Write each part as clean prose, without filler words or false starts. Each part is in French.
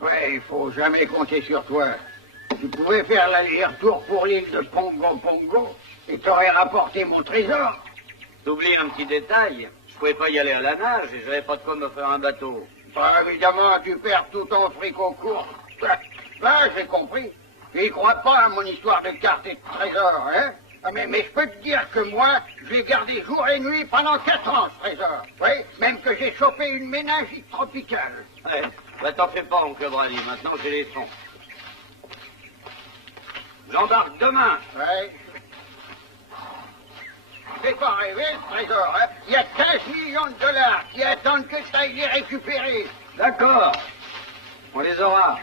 Ouais, il faut jamais compter sur toi. Tu pouvais faire l'aller-retour pour l'île de Pongo et t'aurais rapporté mon trésor. T'oublies un petit détail. Je pouvais pas y aller à la nage et j'avais pas de quoi me faire un bateau. Bah, évidemment, tu perds tout ton fric au cours. Là, j'ai compris. Tu y crois pas à mon histoire de cartes et de trésor, hein? Ah, mais je peux te dire que moi, je l'ai gardé jour et nuit pendant 4 ans, ce trésor. Oui, même que j'ai chopé une méningite tropicale. Ouais, bah t'en fais pas, oncle Brady, maintenant j'ai les fonds. J'embarque demain. Ouais. C'est pas rêver, ce trésor, hein? Il y a 15 millions de dollars qui attendent que tu ailles les récupérer. D'accord. On les aura.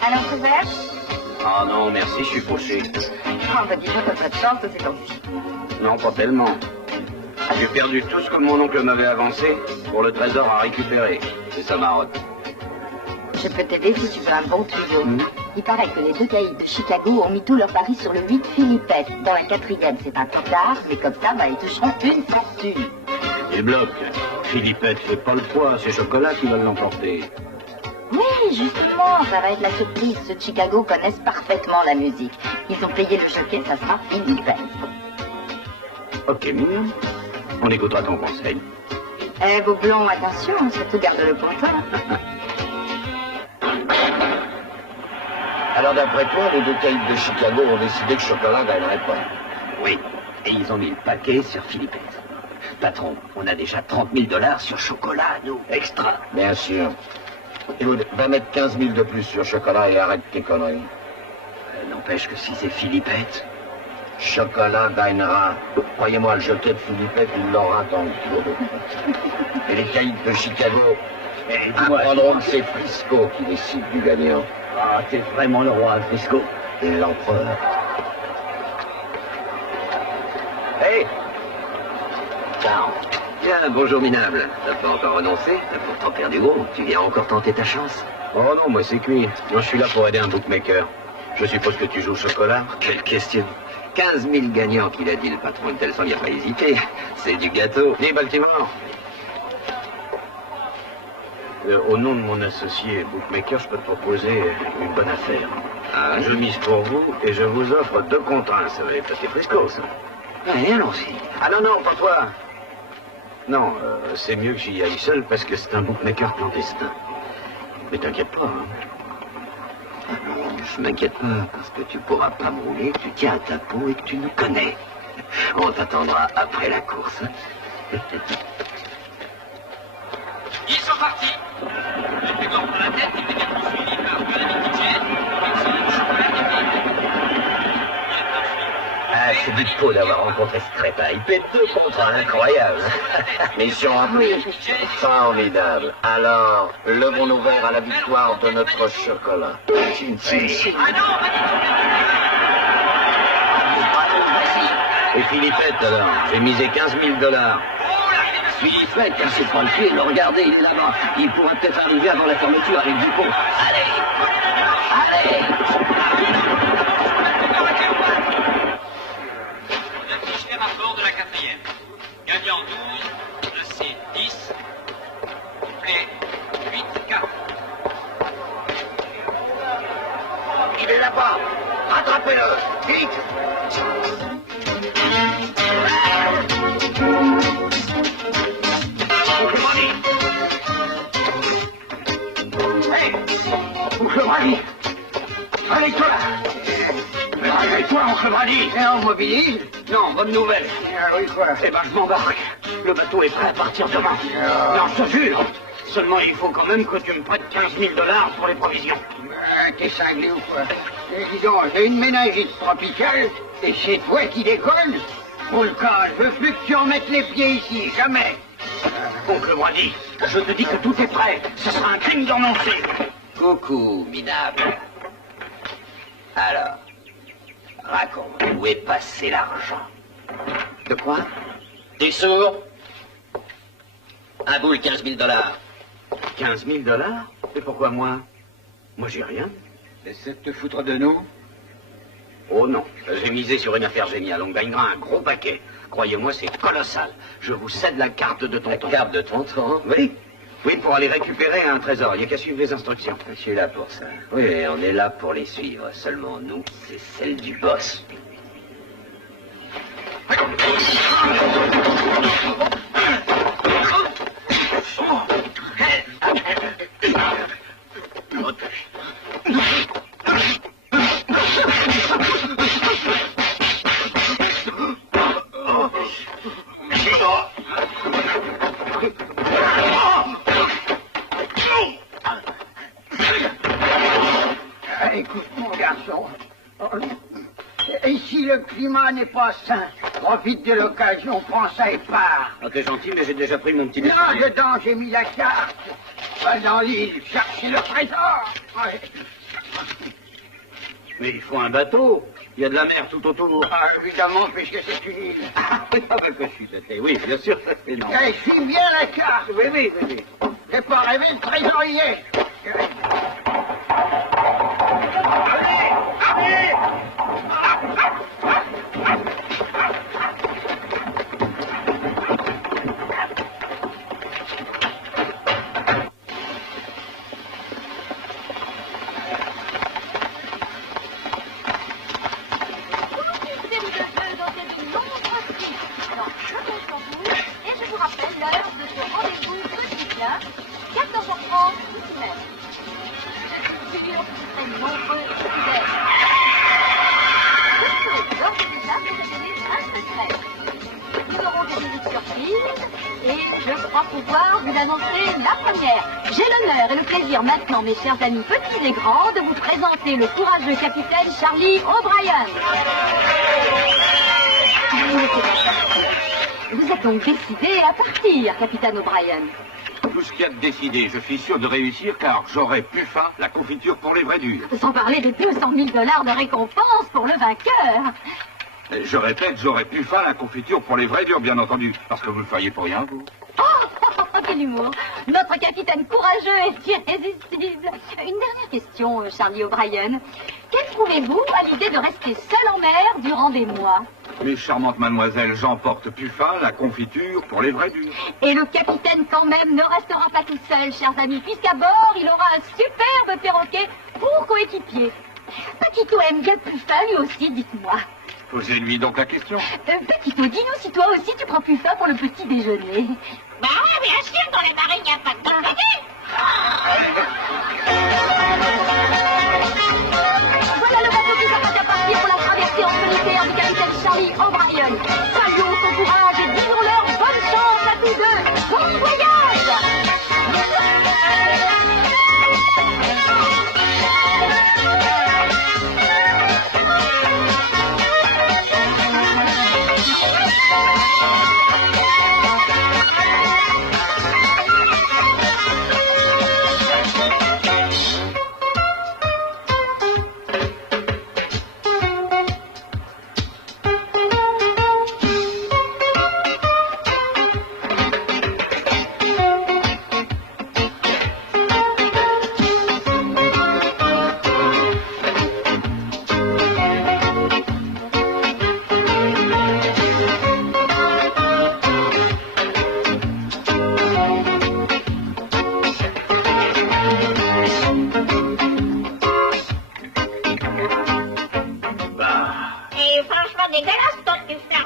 Alors, couvert? Ah non, merci, je suis fauché. Oh, bah dis-moi, t'as pas de chance, c'est comme si. Non, pas tellement. J'ai perdu tout ce que mon oncle m'avait avancé pour le trésor à récupérer. C'est sa marotte. Je peux t'aider si tu veux un bon tuyau. Il paraît que les deux caïds de Chicago ont mis tout leur pari sur le 8 Philippette. Dans la 4e, c'est un peu tard, mais comme ça, bah, ils toucheront une fortune. Il bloque. Philippette fait pas le poids, c'est Chocolat qui va l'emporter. Oui, justement, ça va être la surprise. Ceux de Chicago connaissent parfaitement la musique. Ils ont payé le jockey, ça sera Philippette. Ok, mignon. On écoutera ton conseil. Eh, vos blonds, attention, surtout garde-le pour toi. Alors d'après toi, les deux caïds de Chicago ont décidé que Chocolat gagnerait pas. Oui, et ils ont mis le paquet sur Philippette. Patron, on a déjà 30 000 $ sur Chocolat, nous, extra. Bien sûr. Écoute, va mettre 15 000 de plus sur Chocolat et arrête tes conneries. N'empêche que si c'est Philippette... Chocolat gagnera. Croyez-moi, le jockey de Philippette, il l'aura dans le dos. Et les caïds de Chicago apprendront que c'est Frisco qui décide du gagnant. Ah, t'es vraiment le roi, Frisco. Et l'empereur. Hé! Ciao. Bien, bonjour minable. T'as pas encore renoncé? T'as pourtant perdu gros. Tu viens encore tenter ta chance? Oh non, moi c'est cuit. Moi je suis là pour aider un bookmaker. Je suppose que tu joues Chocolat? Quelle question. 15 000 gagnants qu'il a dit le patron de Telson, il n'a pas hésité. C'est du gâteau. Dis Baltimore. Au nom de mon associé bookmaker, je peux te proposer une bonne affaire. Ah, je mise pour vous et je vous offre 2 contre 1. Ça va les placer Frisco, ça. Allez, allons-y. Ah non, non, pas toi. Non, c'est mieux que j'y aille seul parce que c'est un bookmaker clandestin. Mais t'inquiète pas, hein. Je m'inquiète pas parce que tu pourras pas me rouler, tu tiens à ta peau et que tu nous connais. On t'attendra après la course. Ils sont partis. Le plus grand pour la tête, immédiatement suivi par Calamity Jane, Wilson, Chocolat et Ah, c'est du pot d'avoir rencontré ce crétin. Il pète 2 contre 1, incroyable. Mission remplie. Formidable. Alors, levons-nous vers à la victoire de notre chocolat. Et Philippette, alors, j'ai misé 15 000 $. Philippette, cassez pas le pied, le regardez, il est là-bas. Il pourra peut-être arriver avant la fermeture avec Dupont. Allez! Allez! à bord de la 4e. Gagnant 12, placé 10, complet 8-4. Il est là-bas. Rattrapez-le. Vite. Hey, oncle Brady. Allez, toi là. Allez, toi, oncle Brady. Et on mobilise? Non, bonne nouvelle. Ah oui, quoi? Eh ben, je m'embarque. Le bateau est prêt à partir demain. Non, je te jure. Seulement, il faut quand même que tu me prêtes 15 000 $ pour les provisions. T'es cinglé ou quoi? Dis donc, j'ai une méningite tropicale, et c'est toi qui déconne? Pour le cas, je veux plus que tu en mettes les pieds ici, jamais. Oncle Brady, je te dis que tout est prêt. Ce sera un crime de renoncer. Coucou, minable. Alors, raconte, où est passé l'argent? De quoi? T'es sourd? Un boule, 15 000 $. 15 000 $? Et pourquoi moi? Moi, j'ai rien. Essaie de te foutre de nous? Oh non, j'ai misé sur une affaire géniale. On gagnera un gros paquet. Croyez-moi, c'est colossal. Je vous cède la carte de tonton. La carte de tonton? Oui. Oui, pour aller récupérer un trésor. Il n'y a qu'à suivre les instructions. Je suis là pour ça. Oui, on est là pour les suivre. Seulement nous, c'est celle du boss. Écoute, mon garçon, et si le climat n'est pas sain, profite de l'occasion, prends ça et pars. Ah, t'es gentil, mais j'ai déjà pris mon petit déjeuner. Là, dedans, j'ai mis la carte. Va dans l'île, chercher le trésor. Ouais. Mais il faut un bateau. Il y a de la mer tout autour. Ah, évidemment, puisque c'est une île. Ah, oui, ah, bah, que je suis jeté. Oui, bien sûr, ça c'est normal. Eh, suis bien la carte. Oui, oui, oui, oui. J'ai pas rêvé le trésorier. J'ai l'honneur et le plaisir maintenant, mes chers amis petits et grands, de vous présenter le courageux capitaine Charlie O'Brien. Vous êtes donc décidé à partir, capitaine O'Brien. Tout ce qu'il y a de décidé, je suis sûr de réussir car j'aurai Puffa, la confiture pour les vrais durs. Sans parler de 200 000 $ de récompense pour le vainqueur. Je répète, j'aurai Puffa, la confiture pour les vrais durs, bien entendu. Parce que vous ne le feriez pour rien, vous. Quel humour. Notre capitaine courageux est irrésistible. Une dernière question, Charlie O'Brien. Qu'éprouvez-vous à l'idée de rester seul en mer durant des mois? Mes charmantes mademoiselles, j'emporte Puffa, la confiture pour les vrais durs. Et le capitaine quand même ne restera pas tout seul, chers amis, puisqu'à bord, il aura un superbe perroquet pour coéquipier. Paquito aime bien Puffa, lui aussi, dites-moi. Posez-lui donc la question. Paquito, dis-nous si toi aussi tu prends Puffin pour le petit déjeuner. Bah ouais, bien sûr, dans les marines, il n'y a pas de déjeuner. Voilà le bateau qui s'apprête à partir pour la traversée en solitaire du capitaine Charlie O'Brien. Saluons son courage et disons-leur bonne chance à tous deux. Bon voyage! Et franchement dégueulasse, ton Puffin.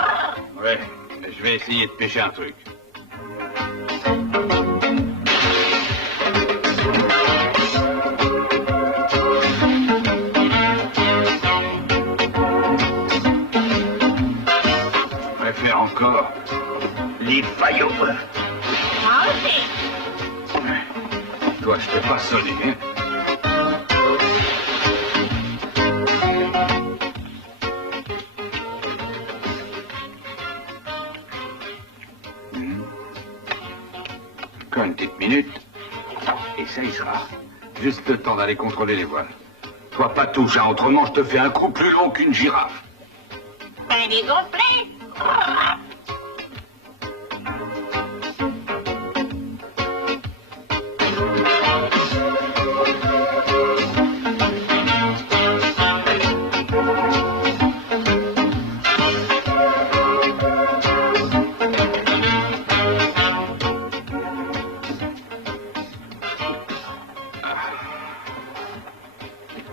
Ouais, je vais essayer de pêcher un truc. Je préfère encore les faillots. Moi aussi. Toi, je t'ai pas sonné, hein? Encore une petite minute, et ça y sera. Juste le temps d'aller contrôler les voiles. Toi, pas touche, hein, autrement je te fais un coup plus long qu'une girafe. Elle est gonflée.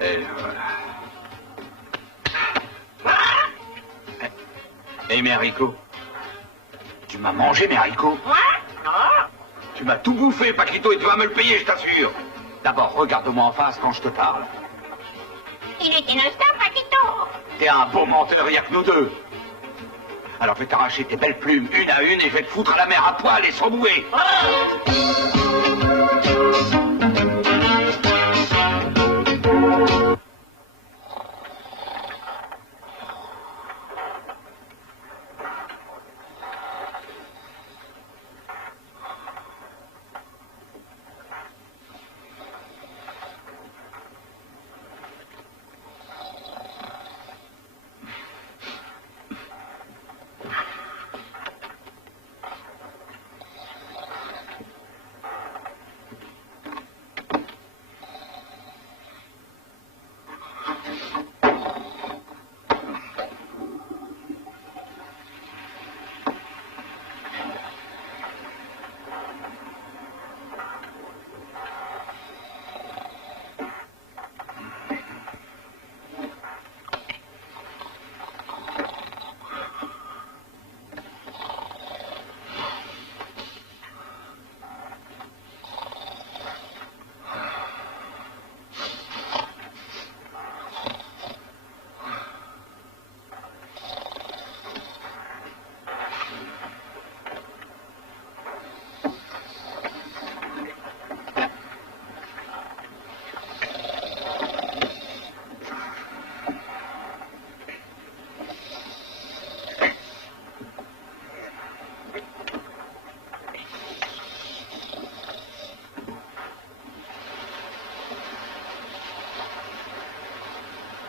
Et voilà. Hé, mes haricots. Tu m'as mangé mes haricots? Moi? Non. Tu m'as tout bouffé, Paquito, et tu vas me le payer, je t'assure. D'abord, regarde-moi en face quand je te parle. Il est innocent, Paquito. T'es un beau menteur, il n'y a que nous deux. Alors je vais t'arracher tes belles plumes une à une et je vais te foutre à la mer à poil et sans bouée.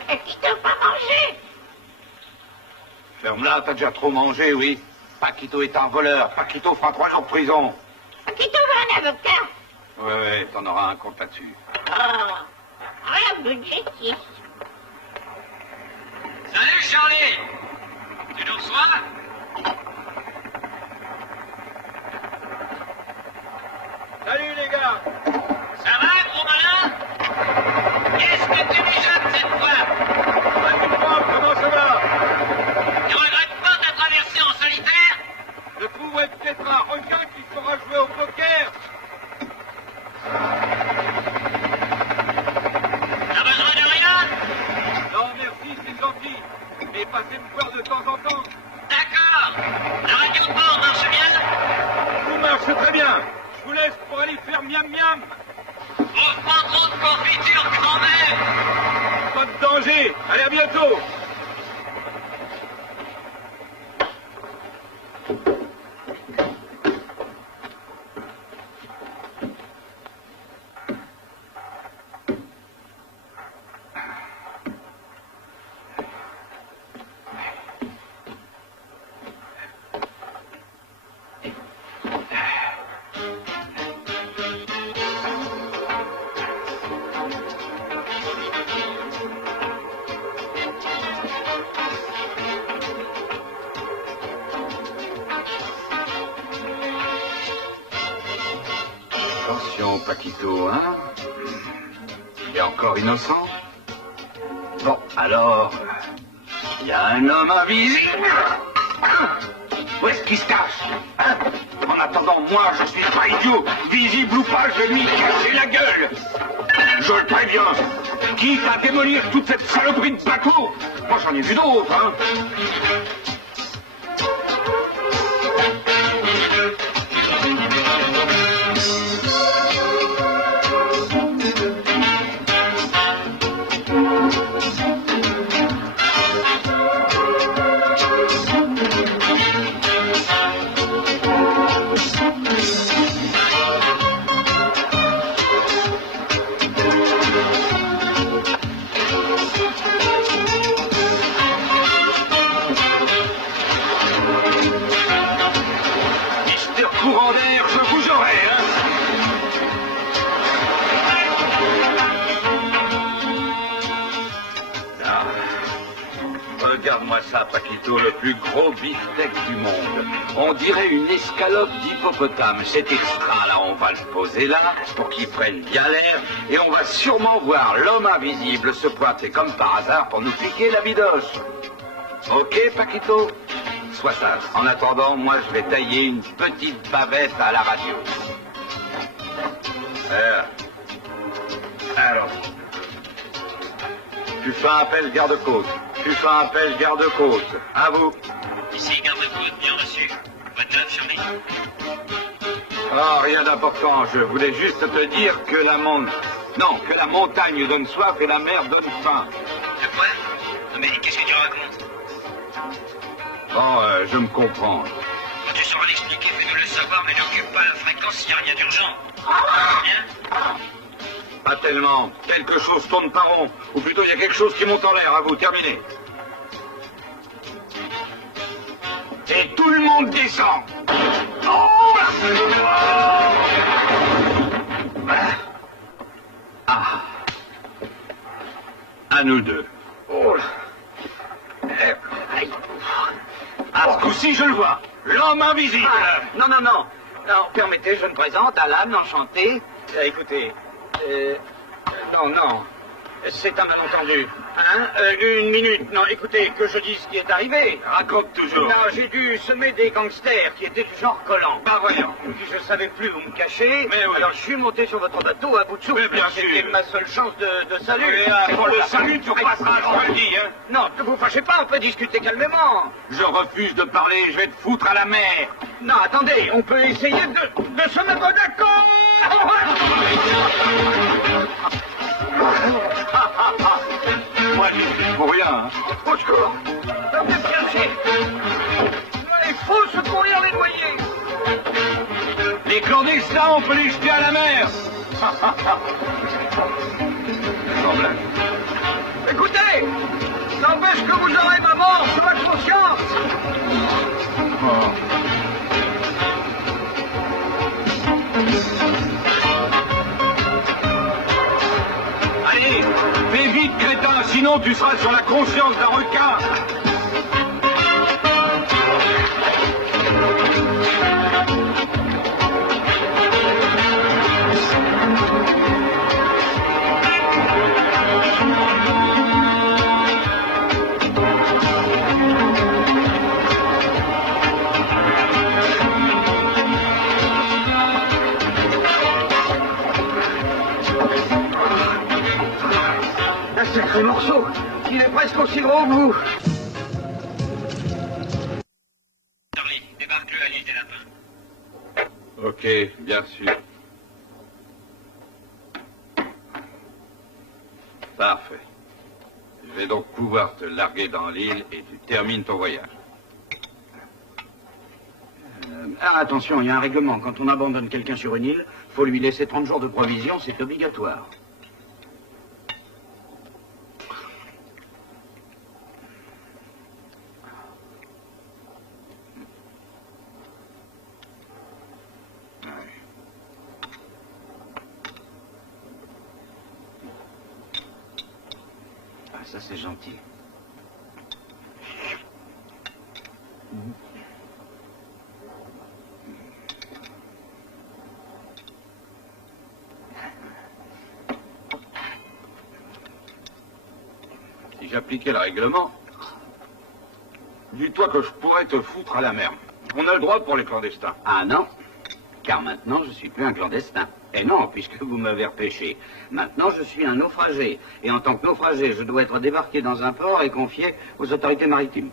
Paquito, pas manger. Ferme-la, t'as déjà trop mangé, oui. Paquito est un voleur. Paquito fera 3 ans en prison. Paquito veut un avocat. Ouais, t'en auras un compte là-dessus. Oh, rien de justice. Salut Charlie. Tu nous reçois? Salut les gars. Ça va, gros malin? Qu'est-ce que tu mijotes cette fois? Comment ça va? pour aller faire miam miam. Oh, pas trop de confiture quand même. Pas de danger. Allez, à bientôt. Attention, Paquito, hein? Il est encore innocent? Bon, alors... Il y a un homme invisible. Où est-ce qu'il se cache, hein? En attendant, moi, je suis pas idiot. Visible ou pas, je vais lui casser la gueule. Je le préviens. Quitte à démolir toute cette saloperie de bateau. Moi, j'en ai vu d'autres, hein. Courant d'air, je vous aurai, hein. Ah. Regarde-moi ça, Paquito, le plus gros beefsteak du monde. On dirait une escalope d'hippopotame. Cet extra, là, on va le poser là, pour qu'il prenne bien l'air, et on va sûrement voir l'homme invisible se pointer comme par hasard pour nous piquer la bidoche. Ok, Paquito? Sois sage. En attendant, moi, je vais tailler une petite bavette à la radio. Alors. Tu fais appel garde-côte. Tu fais appel garde-côte. À vous. Ici, garde-côte, bien reçu. Votre note, surveille. Ah, rien d'important. Je voulais juste te dire que la montagne donne soif et la mer donne faim. De quoi? Non mais qu'est-ce que tu racontes? Bon, je me comprends. Quand tu sauras l'expliquer, fais-nous le savoir, mais n'occupe pas la fréquence s'il n'y a rien d'urgent. Bien? Pas tellement. Quelque chose tourne par rond. Ou plutôt, il y a quelque chose qui monte en l'air. À vous, terminez. Et tout le monde descend. Oh! Ah. À nous deux. Oh là. À ce coup-ci, je le vois. L'homme invisible. Non, permettez, je me présente, Alan, enchanté. Écoutez, non, c'est un malentendu. Hein? Une minute, non, écoutez, que je dise ce qui est arrivé. Raconte toujours. Non, j'ai dû semer des gangsters qui étaient du genre collant. Bah voyons, puis je savais plus où me cacher. Mais oui. Alors je suis monté sur votre bateau à bout de souffle. Mais bien C'était sûr. ma seule chance de salut. Et pour le salut, tu repasseras, je te le dis, hein. Non, ne vous fâchez pas, on peut discuter calmement. Je refuse de parler, je vais te foutre à la mer. Non, attendez, on peut essayer de se mettre d'accord. Moi, j'y suis pour rien, hein. Au secours. Non, mais bien sûr. Il faut secourir les noyés. Les clandestins, on peut les jeter à la mer. Sans blague. Écoutez, n'empêche que vous aurez ma mort sur votre conscience. Oh. Allez, fais vite, crétin, sinon tu seras sur la conscience d'un requin. Un sacré morceau. Il est presque aussi gros que vous. Charlie, débarque-le à l'île des lapins. Ok, bien sûr. Parfait. Je vais donc pouvoir te larguer dans l'île et tu termines ton voyage. Attention, il y a un règlement. Quand on abandonne quelqu'un sur une île, il faut lui laisser 30 jours de provision, c'est obligatoire. Ah, ça c'est gentil. Si j'appliquais le règlement, dis-toi que je pourrais te foutre à la mer. On a le droit pour les clandestins. Ah non, car maintenant je suis plus un clandestin. Et non, puisque vous m'avez repêché. Maintenant je suis un naufragé. Et en tant que naufragé, je dois être débarqué dans un port et confié aux autorités maritimes.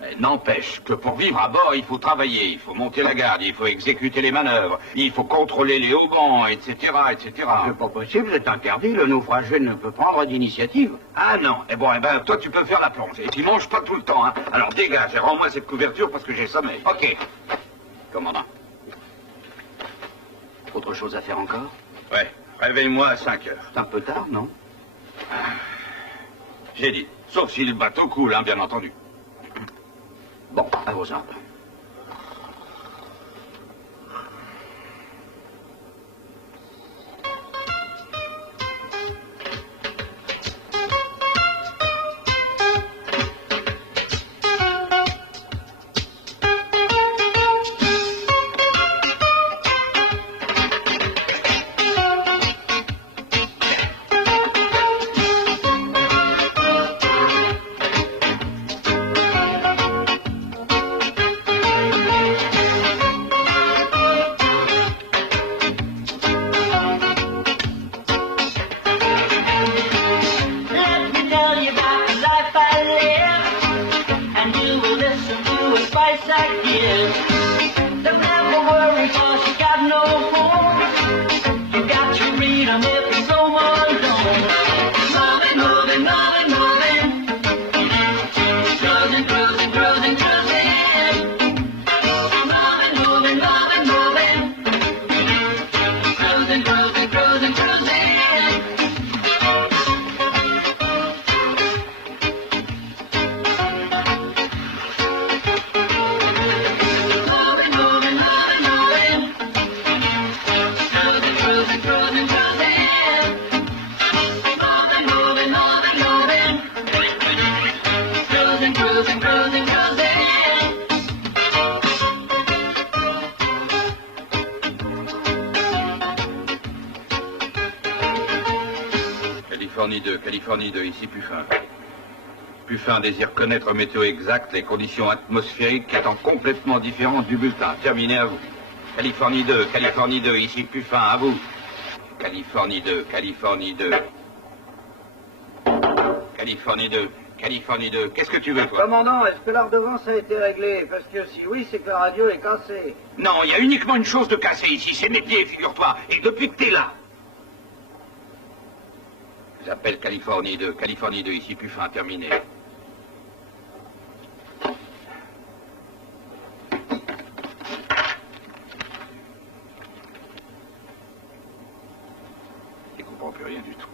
Mais n'empêche que pour vivre à bord, il faut travailler, il faut monter la garde, il faut exécuter les manœuvres, il faut contrôler les haubans, etc., etc. C'est pas possible, c'est interdit. Le naufragé ne peut prendre d'initiative. Ah non, eh ben, toi tu peux faire la plonge. Et tu manges pas tout le temps, hein. Alors dégage et rends-moi cette couverture parce que j'ai sommeil. Ok. Commandant. Autre chose à faire encore? Ouais, réveille-moi à 5 heures. C'est un peu tard, non? J'ai dit, sauf si le bateau coule, hein, bien entendu. Bon, à vos ordres. Californie 2, ici Puffin. Puffin désire connaître météo exacte, les conditions atmosphériques étant complètement différentes du bulletin. Terminé, à vous. Californie 2, ici Puffin, à vous. Californie 2, Californie 2. Californie 2, qu'est-ce que tu veux, toi? Commandant, est-ce que la redevance a été réglée? Parce que si oui, c'est que la radio est cassée. Non, il y a uniquement une chose de cassée ici, c'est mes pieds, figure-toi. Et depuis que t'es là. J'appelle Californie 2, ici Puffin, terminé. Je ne comprends plus rien du tout.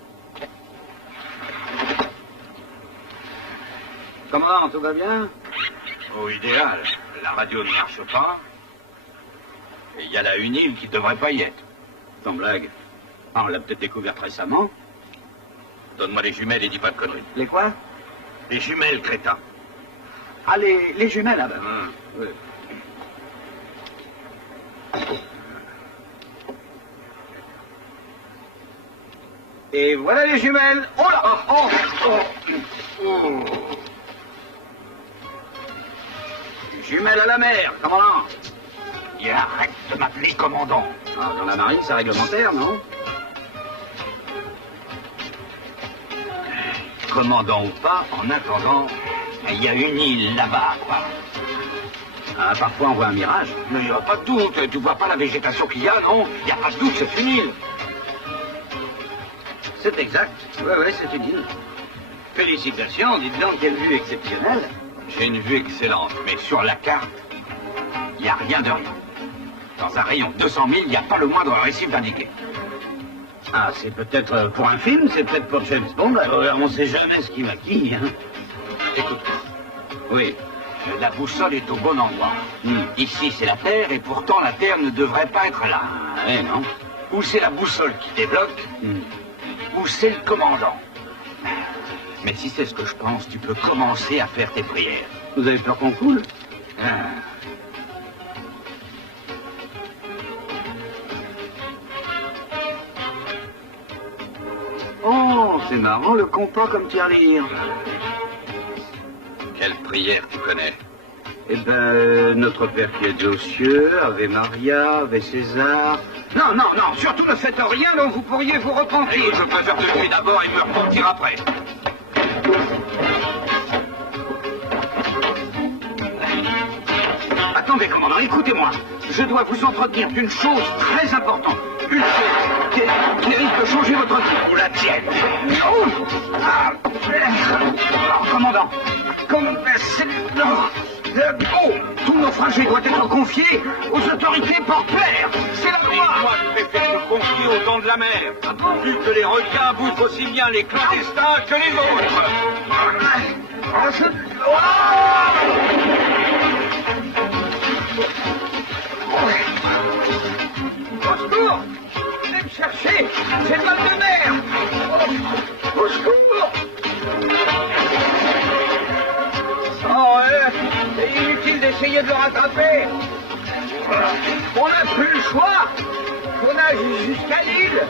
Commandant, tout va bien? Au idéal, la radio ne marche pas. Et il y a là une île qui ne devrait pas y être. Sans blague. Ah, on l'a peut-être découverte récemment. Donne-moi les jumelles et dis pas de conneries. Les quoi? Les jumelles, crétin. Ah, les jumelles, là-bas. Oui. Et voilà les jumelles. Oh là! Oh. Jumelles à la mer, commandant. Et arrête de m'appeler commandant. Ah, dans la marine, c'est réglementaire, non? Commandant ou pas, en attendant, il y a une île là-bas, quoi. Ah, parfois on voit un mirage. Mais il n'y a pas de doute, tu vois pas la végétation qu'il y a, non? Il n'y a pas de doute, c'est une île. C'est exact. Ouais, c'est utile. Félicitations, dites donc, quelle vue exceptionnelle. J'ai une vue excellente, mais sur la carte, il n'y a rien de rien. Dans un rayon de 200 000, il n'y a pas le moindre récif indiqué. Ah, c'est peut-être pour un film, c'est peut-être pour James Bond. Alors, on ne sait jamais ce qui va qui, hein. Écoute-moi. Oui. La boussole est au bon endroit. Ici, c'est la Terre, et pourtant, la Terre ne devrait pas être là. Eh non. Ou c'est la boussole qui débloque, ou c'est le commandant. Mais si c'est ce que je pense, tu peux commencer à faire tes prières. Vous avez peur qu'on coule? Oh, c'est marrant, le compas comme tirelire. Quelle prière tu connais? Eh ben, notre Père qui es aux cieux, Ave Maria, Ave César... Non, non, non, surtout ne faites rien dont vous pourriez vous repentir. Je préfère te tuer d'abord et me repentir après. Attendez, commandant, écoutez-moi. Je dois vous entretenir d'une chose très importante. Une chose qui risque de changer votre vie. Ou la tienne. Non. Commandant, tout naufragé doit être confié aux autorités portuaires. C'est la loi. Moi, je préfère me confier aux dents de la mer. Vu que les requins bouffent aussi bien les clandestins que les autres. Au secours! Venez me chercher! J'ai mal de mer! Au secours! Oh, c'est inutile d'essayer de le rattraper! On n'a plus le choix! On nage jusqu'à l'île!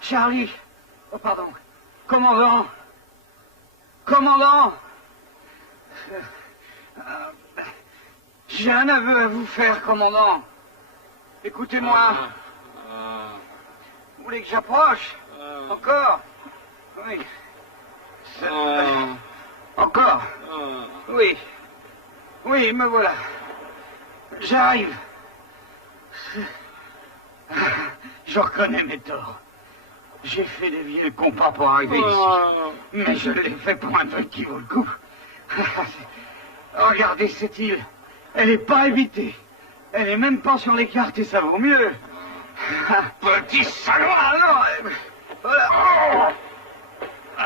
Charlie! Oh, pardon. Commandant! Commandant! J'ai un aveu à vous faire, commandant. Écoutez-moi. Vous voulez que j'approche? Encore? Oui. Encore? Oui. Oui, me voilà. J'arrive. Je reconnais mes torts. J'ai fait dévier le compas pour arriver ici. Mais je l'ai fait pour un truc qui vaut le coup. Regardez cette île. Elle n'est pas habitée. Elle n'est même pas sur les cartes et ça vaut mieux. Petit salaud! Voilà.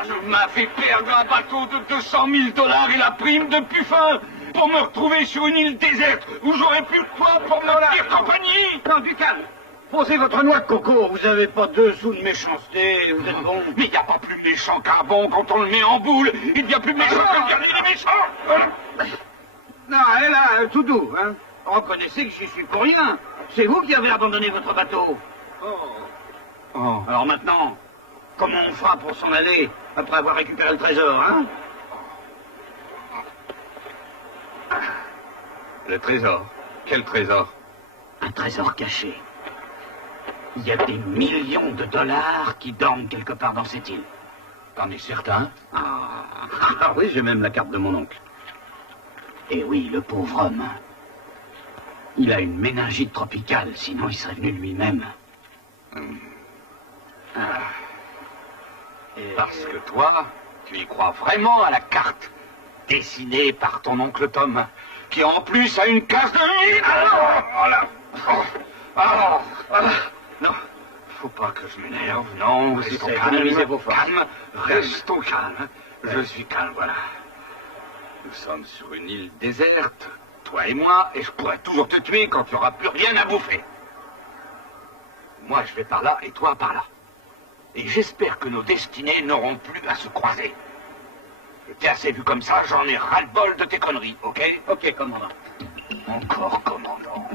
Je m'avais perdu un bateau de 200 000 $ et la prime de Puffin pour me retrouver sur une île déserte où j'aurais plus de quoi pour me tenir compagnie. Non, du calme. Posez votre noix de coco. Vous n'avez pas 2 sous de méchanceté. Vous êtes bon. Mais il n'y a pas plus méchant carbone, quand on le met en boule, il devient plus méchant que le dernier des méchants. Non, et là, tout doux, hein. Reconnaissez que j'y suis pour rien. C'est vous qui avez abandonné votre bateau. Oh. Alors maintenant, comment on fera pour s'en aller après avoir récupéré le trésor, hein? Le trésor? Quel trésor? Un trésor caché. Il y a des millions de dollars qui dorment quelque part dans cette île. T'en es certain? Ah oui, j'ai même la carte de mon oncle. Et oui, le pauvre homme. Il a une méningite tropicale, sinon il serait venu lui-même. Parce que toi, tu y crois vraiment à la carte dessinée par ton oncle Tom, qui en plus a une case de mine. Non, faut pas que je m'énerve, non, restons calme, restons calme. Je suis calme, voilà. Nous sommes sur une île déserte, toi et moi, et je pourrais toujours te tuer quand tu n'auras plus rien à bouffer. Moi, je vais par là et toi par là. Et j'espère que nos destinées n'auront plus à se croiser. Je t'ai assez vu comme ça, j'en ai ras-le-bol de tes conneries, ok? Ok, commandant. Encore commandant.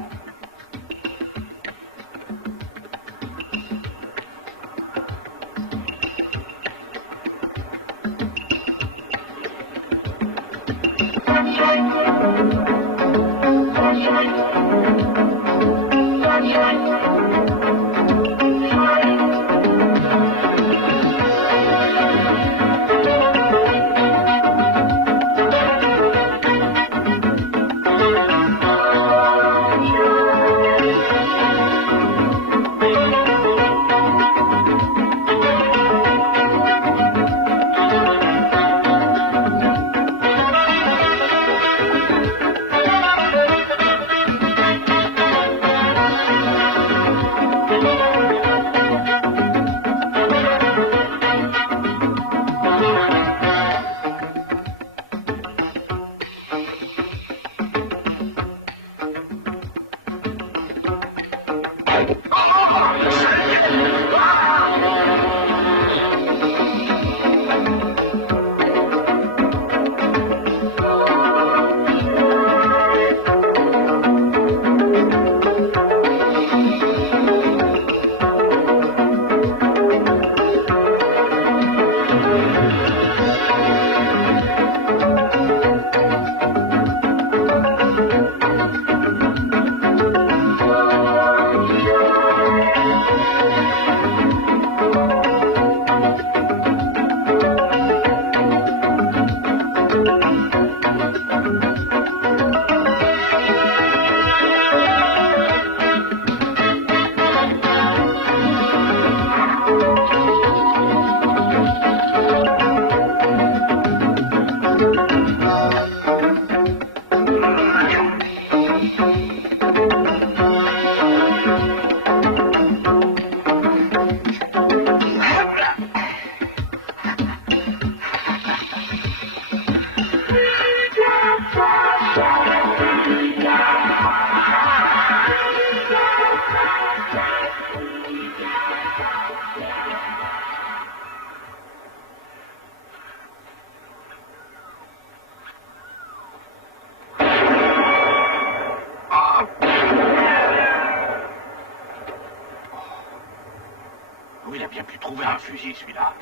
Où il a bien pu trouver un fusil, celui-là?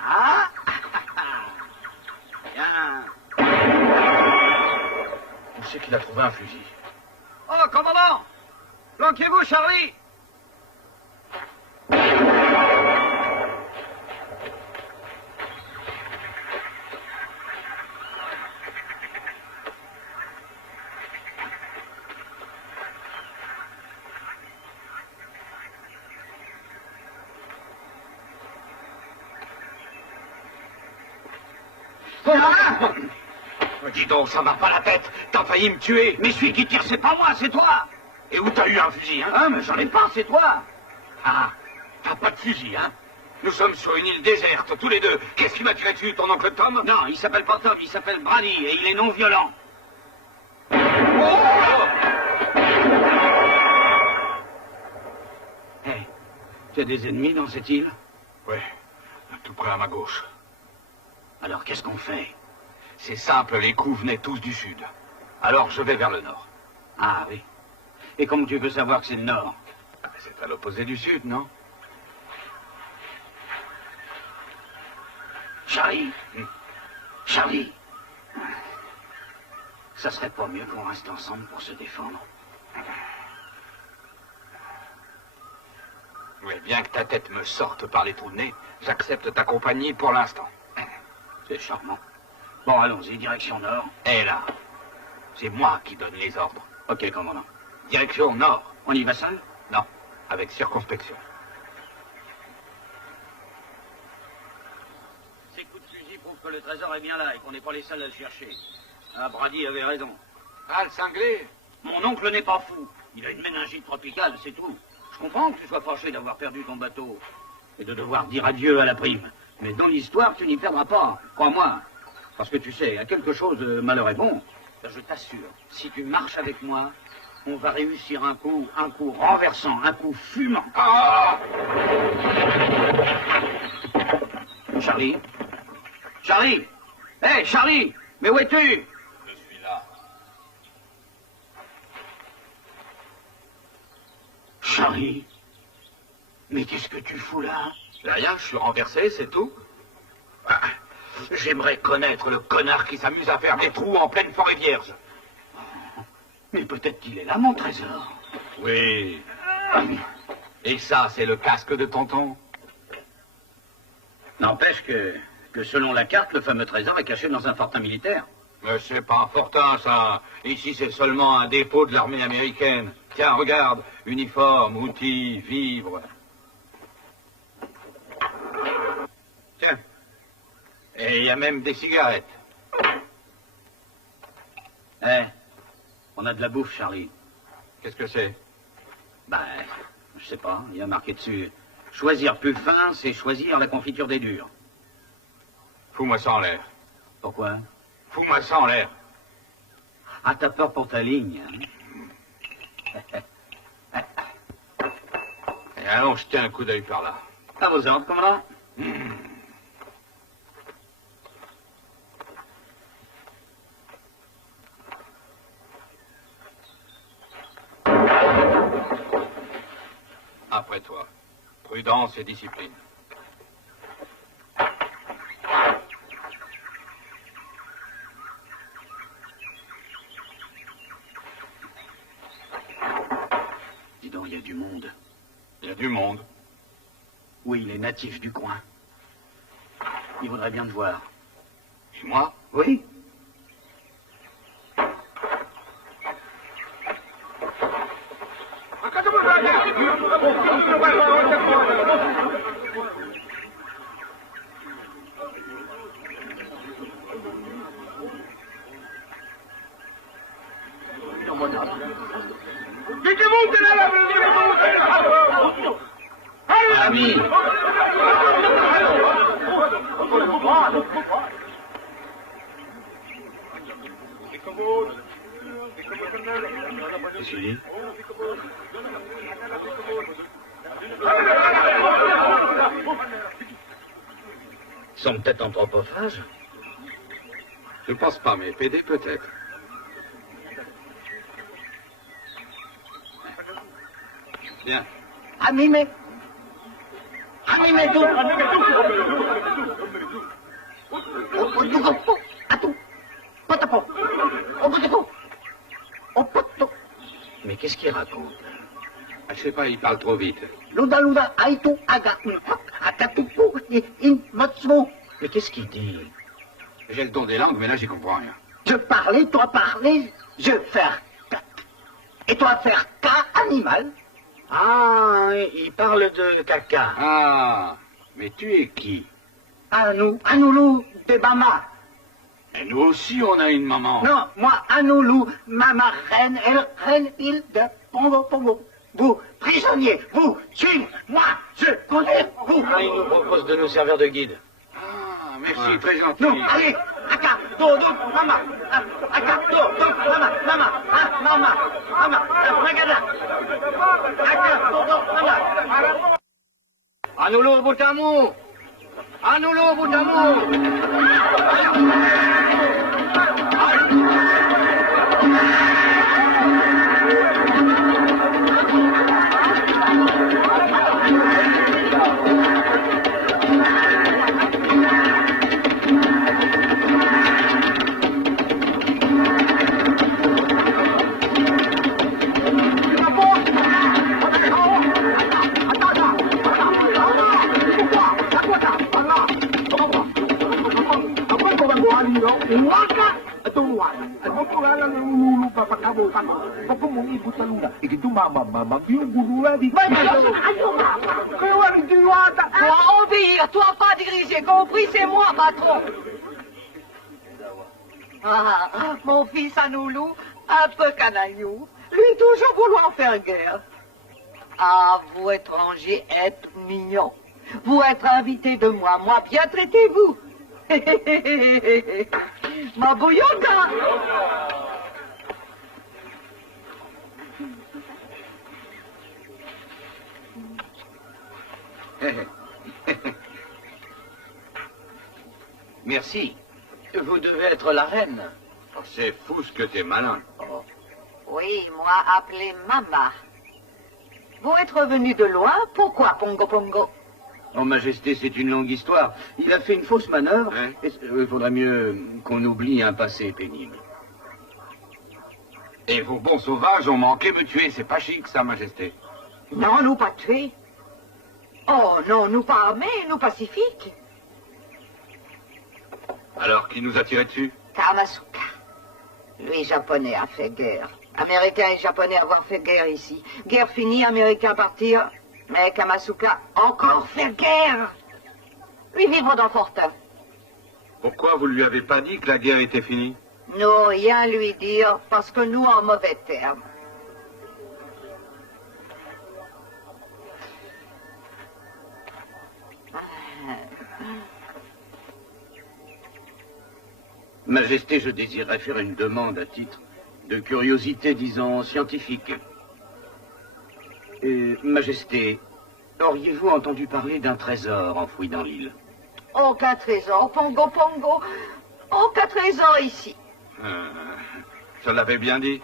Ah! Bien. Où c'est qu'il a trouvé un fusil? Oh, commandant! Planquez-vous, Charlie! Dis donc, ça va pas la tête. T'as failli me tuer. Mais celui qui tire, c'est pas moi, c'est toi! Et où t'as eu un fusil, hein? Ah, mais j'en ai pas, c'est toi! Ah, t'as pas de fusil, hein? Nous sommes sur une île déserte, tous les deux. Qu'est-ce qui m'a tiré dessus, ton oncle Tom? Non, il s'appelle pas Tom, il s'appelle Brady, et il est non violent. T'as des ennemis dans cette île? Oui, tout près à ma gauche. Alors qu'est-ce qu'on fait? C'est simple, les coups venaient tous du sud. Alors je vais vers le nord. Ah oui. Et comment tu peux savoir que c'est le nord? Ah, c'est à l'opposé du sud, non? Charlie. Charlie. Ça serait pas mieux qu'on reste ensemble pour se défendre? Oui, bien que ta tête me sorte par les trous de nez, j'accepte ta compagnie pour l'instant. C'est charmant. Bon, allons-y, direction nord. Et là, c'est moi qui donne les ordres. Ok, commandant. Direction nord. On y va seul? Non, avec circonspection. Ces coups de fusil prouvent que le trésor est bien là et qu'on n'est pas les seuls à le chercher. Ah, Brady avait raison. Ah, le cinglé? Mon oncle n'est pas fou. Il a une méningite tropicale, c'est tout. Je comprends que tu sois fâché d'avoir perdu ton bateau et de devoir dire adieu à la prime. Mais dans l'histoire, tu n'y perdras pas, crois-moi. Parce que tu sais, à quelque chose de malheur est bon. Je t'assure, si tu marches avec moi, on va réussir un coup renversant, un coup fumant. Ah! Charlie? Charlie? Hé, hey, Charlie! Mais où es-tu? Je suis là. Charlie? Mais qu'est-ce que tu fous là? Rien, je suis renversé, c'est tout. Ah, j'aimerais connaître le connard qui s'amuse à faire des trous en pleine forêt vierge. Mais peut-être qu'il est là, mon trésor. Oui. Et ça, c'est le casque de tonton. N'empêche que selon la carte, le fameux trésor est caché dans un fortin militaire. Mais c'est pas un fortin, ça. Ici, c'est seulement un dépôt de l'armée américaine. Tiens, regarde. Uniforme, outils, vivres. Tiens. Et il y a même des cigarettes. Eh, on a de la bouffe, Charlie. Qu'est-ce que c'est? Ben, je sais pas, il y a marqué dessus. Choisir plus fin, c'est choisir la confiture des durs. Fous-moi ça en l'air. Pourquoi? Fous-moi ça en l'air. Ah, t'as peur pour ta ligne, hein? Et allons jeter un coup d'œil par là. À vos ordres, commandant. Après toi. Prudence et discipline. Dis donc, il y a du monde. Il y a du monde. Oui, les natifs du coin. Ils voudraient bien te voir. Et moi? Oui? Ami! Qu'est-ce qu'il dit? Ils sont peut-être anthropophages. Je pense pas, mais PD peut-être. Bien. Amime tout. Mais qu'est-ce qu'il raconte? Je sais pas, il parle trop vite. Mais qu'est-ce qu'il dit? J'ai le don des langues, mais là, j'y comprends rien. Je parlais, toi parler, je faire cat. Et toi faire cas animal. Ah, il parle de caca. Ah, mais tu es qui? Anoulou de Bama. Et nous aussi, on a une maman. Non, moi, Anoulou, Mama reine, elle reine île de Pongo. Vous, prisonniers, vous, suivez, moi, je connais vous. Ah, il nous propose de nous servir de guide. Ah, merci, très gentil. Non, allez, aka, todo, mama, aka, todo, mama, regarde là. Aka, todo, mama. Un noulot bout d'amour. Un noulot bout d'amour. Toi, obéir, toi pas diriger, compris, c'est moi, patron. Ah, mon fils Anoulou, un peu canaillou, lui toujours vouloir faire guerre. Ah, vous étrangers êtes mignons. Vous êtes invité de moi, moi bien traitez-vous. Ma bouillonne. Merci. Vous devez être la reine. Oh, c'est fou ce que t'es malin. Oh. Oui, moi appelé Mama. Vous êtes revenu de loin, pourquoi Pongo Pongo? En Majesté, c'est une longue histoire. Il a fait une fausse manœuvre. Hein? Il faudrait mieux qu'on oublie un passé pénible. Et vos bons sauvages ont manqué me tuer. C'est pas chic, ça, Majesté. Non, nous pas tués. Oh non, nous pas armés, nous pacifiques. Alors, qui nous a tiré dessus? Kamasuka. Lui, japonais, a fait guerre. Américains et japonais avoir fait guerre ici. Guerre finie, Américains partir. Mais Kamasuka encore fait guerre. Lui vivre dans Fortin. Pourquoi vous ne lui avez pas dit que la guerre était finie? Nous, rien lui dire, parce que nous en mauvais termes. Majesté, je désirerais faire une demande à titre de curiosité, disons, scientifique. Majesté, auriez-vous entendu parler d'un trésor enfoui dans l'île? Aucun trésor, Pongo Pongo. Aucun trésor ici. Je l'avais bien dit.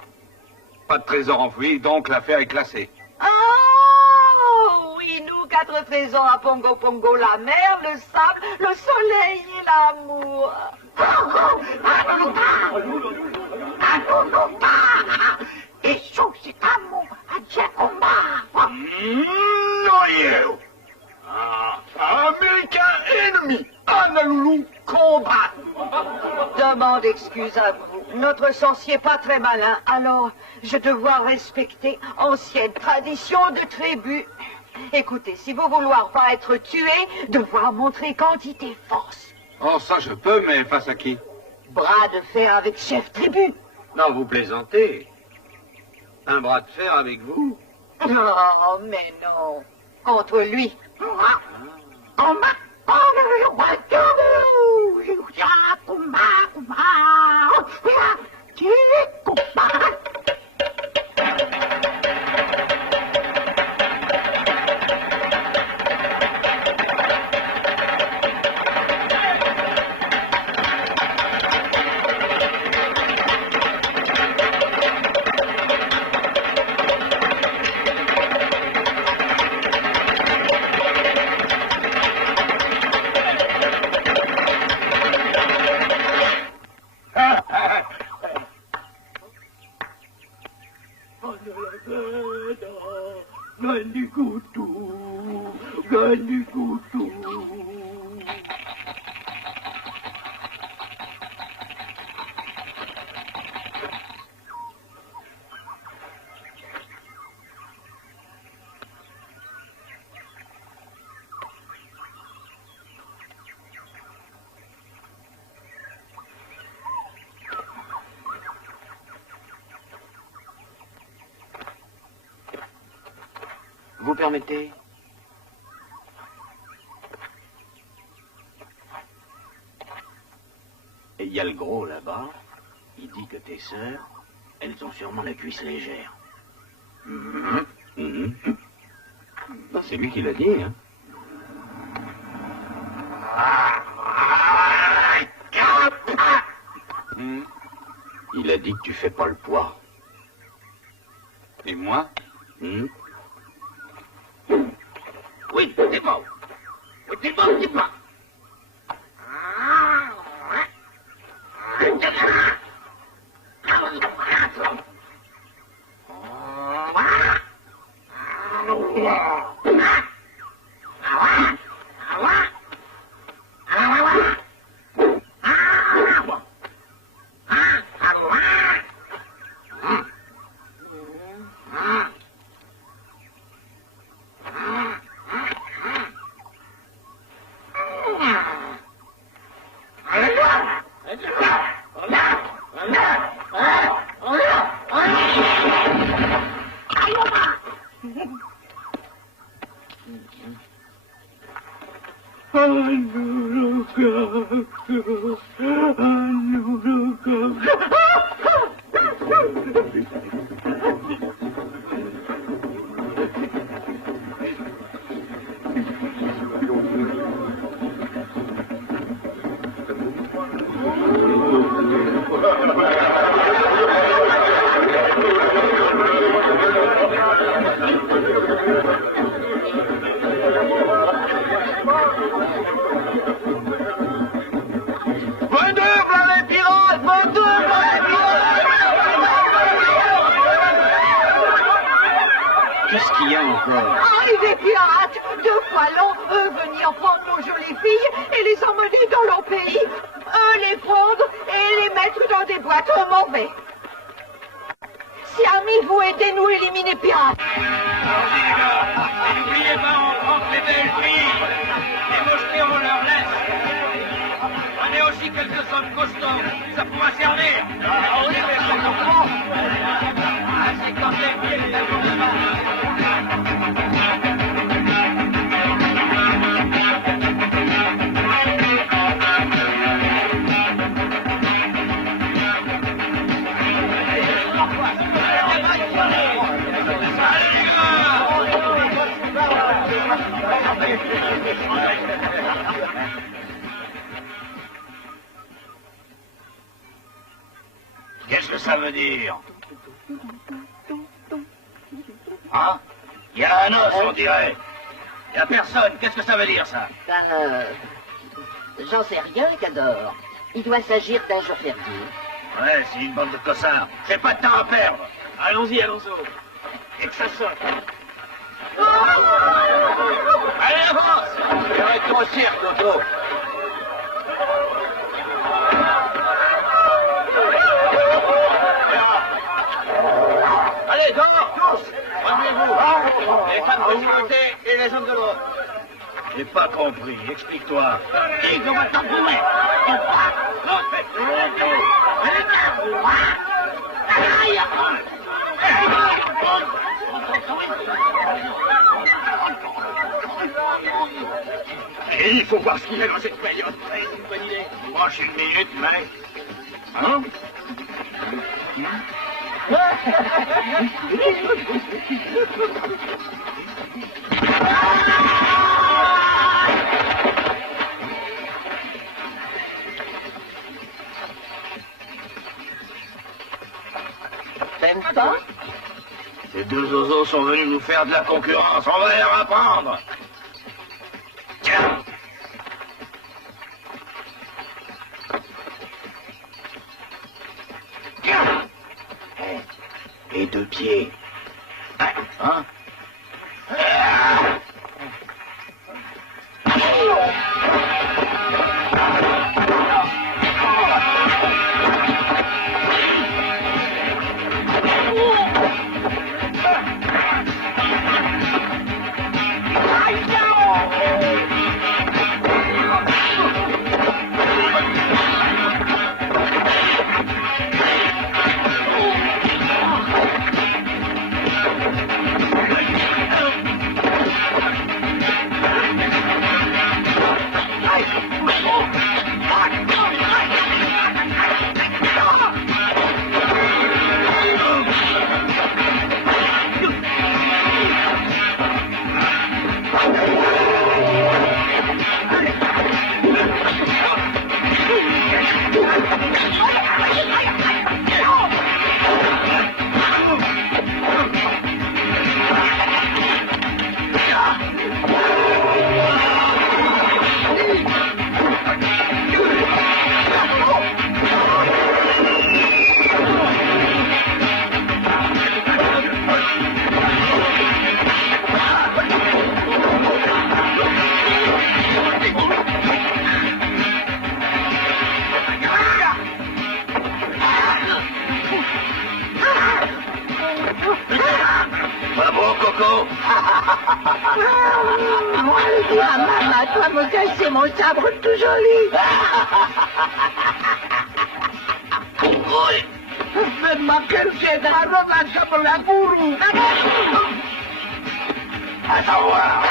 Pas de trésor enfoui, donc l'affaire est classée. Oh, oui, nous, 4 trésors à Pongo Pongo, la mer, le sable, le soleil et l'amour. Et c'est amour, à Giacomo. Noyau. Américain ennemi. Honolulu, combat. Demande excuse à vous. Notre sorcier pas très malin, alors je dois respecter ancienne tradition de tribu. Écoutez, si vous vouloir pas être tué, devoir montrer quantité force. Oh, ça je peux, mais face à qui? Bras de fer avec chef tribu. Non, vous plaisantez. Un bras de fer avec vous? Oh, mais non. Contre lui. Vous permettez? Et il y a le gros là-bas. Il dit que tes sœurs, elles ont sûrement la cuisse légère. C'est lui qui l'a dit, hein? il a dit que tu fais pas le poids. Et moi? Oui, t'es mort. Oui, t'es mort, t'es pas. Qu'est-ce qu'il y a encore? Ah, et des pirates, 2 fois longs, eux venir prendre nos jolies filles et les emmener dans leur pays. Eux les prendre et les mettre dans des boîtes au mauvais. Si amis, vous aidez-nous à éliminer les pirates. N'oubliez pas, on prend les belles filles. Les mochetés, on leur laisse. Prenez aussi quelques sommes costauds. Ça pourra servir. Ah oui, mais je comprends. Ah, c'est quand même bien les Qu'est-ce que ça veut dire? Hein? Il y a un os, on dirait. Il y a personne. Qu'est-ce que ça veut dire, ça? J'en sais rien, Cador. Il doit s'agir d'un jour perdu. Ouais, c'est une bande de cossards. J'ai pas de temps à perdre. Allons-y, Alonso. Et que ça sorte. Allez, avance! Arrête-toi au cirque, Toto. Allez, dehors, tous! Remuez-vous! Les femmes de côté et les hommes de l'autre. J'ai pas compris, explique-toi. Dis, on va t'embrouiller! Et il faut voir ce qu'il y a dans cette période. C'est une bonne idée. Branche une minute, mais... Hein? T'aimes pas? Ces 2 oiseaux sont venus nous faire de la concurrence. On va leur apprendre. Tiens. Tiens. Et 2 pieds. Hein? à maman, toi me casser mon sabre tout joli. Fais-moi quelque drame comme la bourre. Attends voir.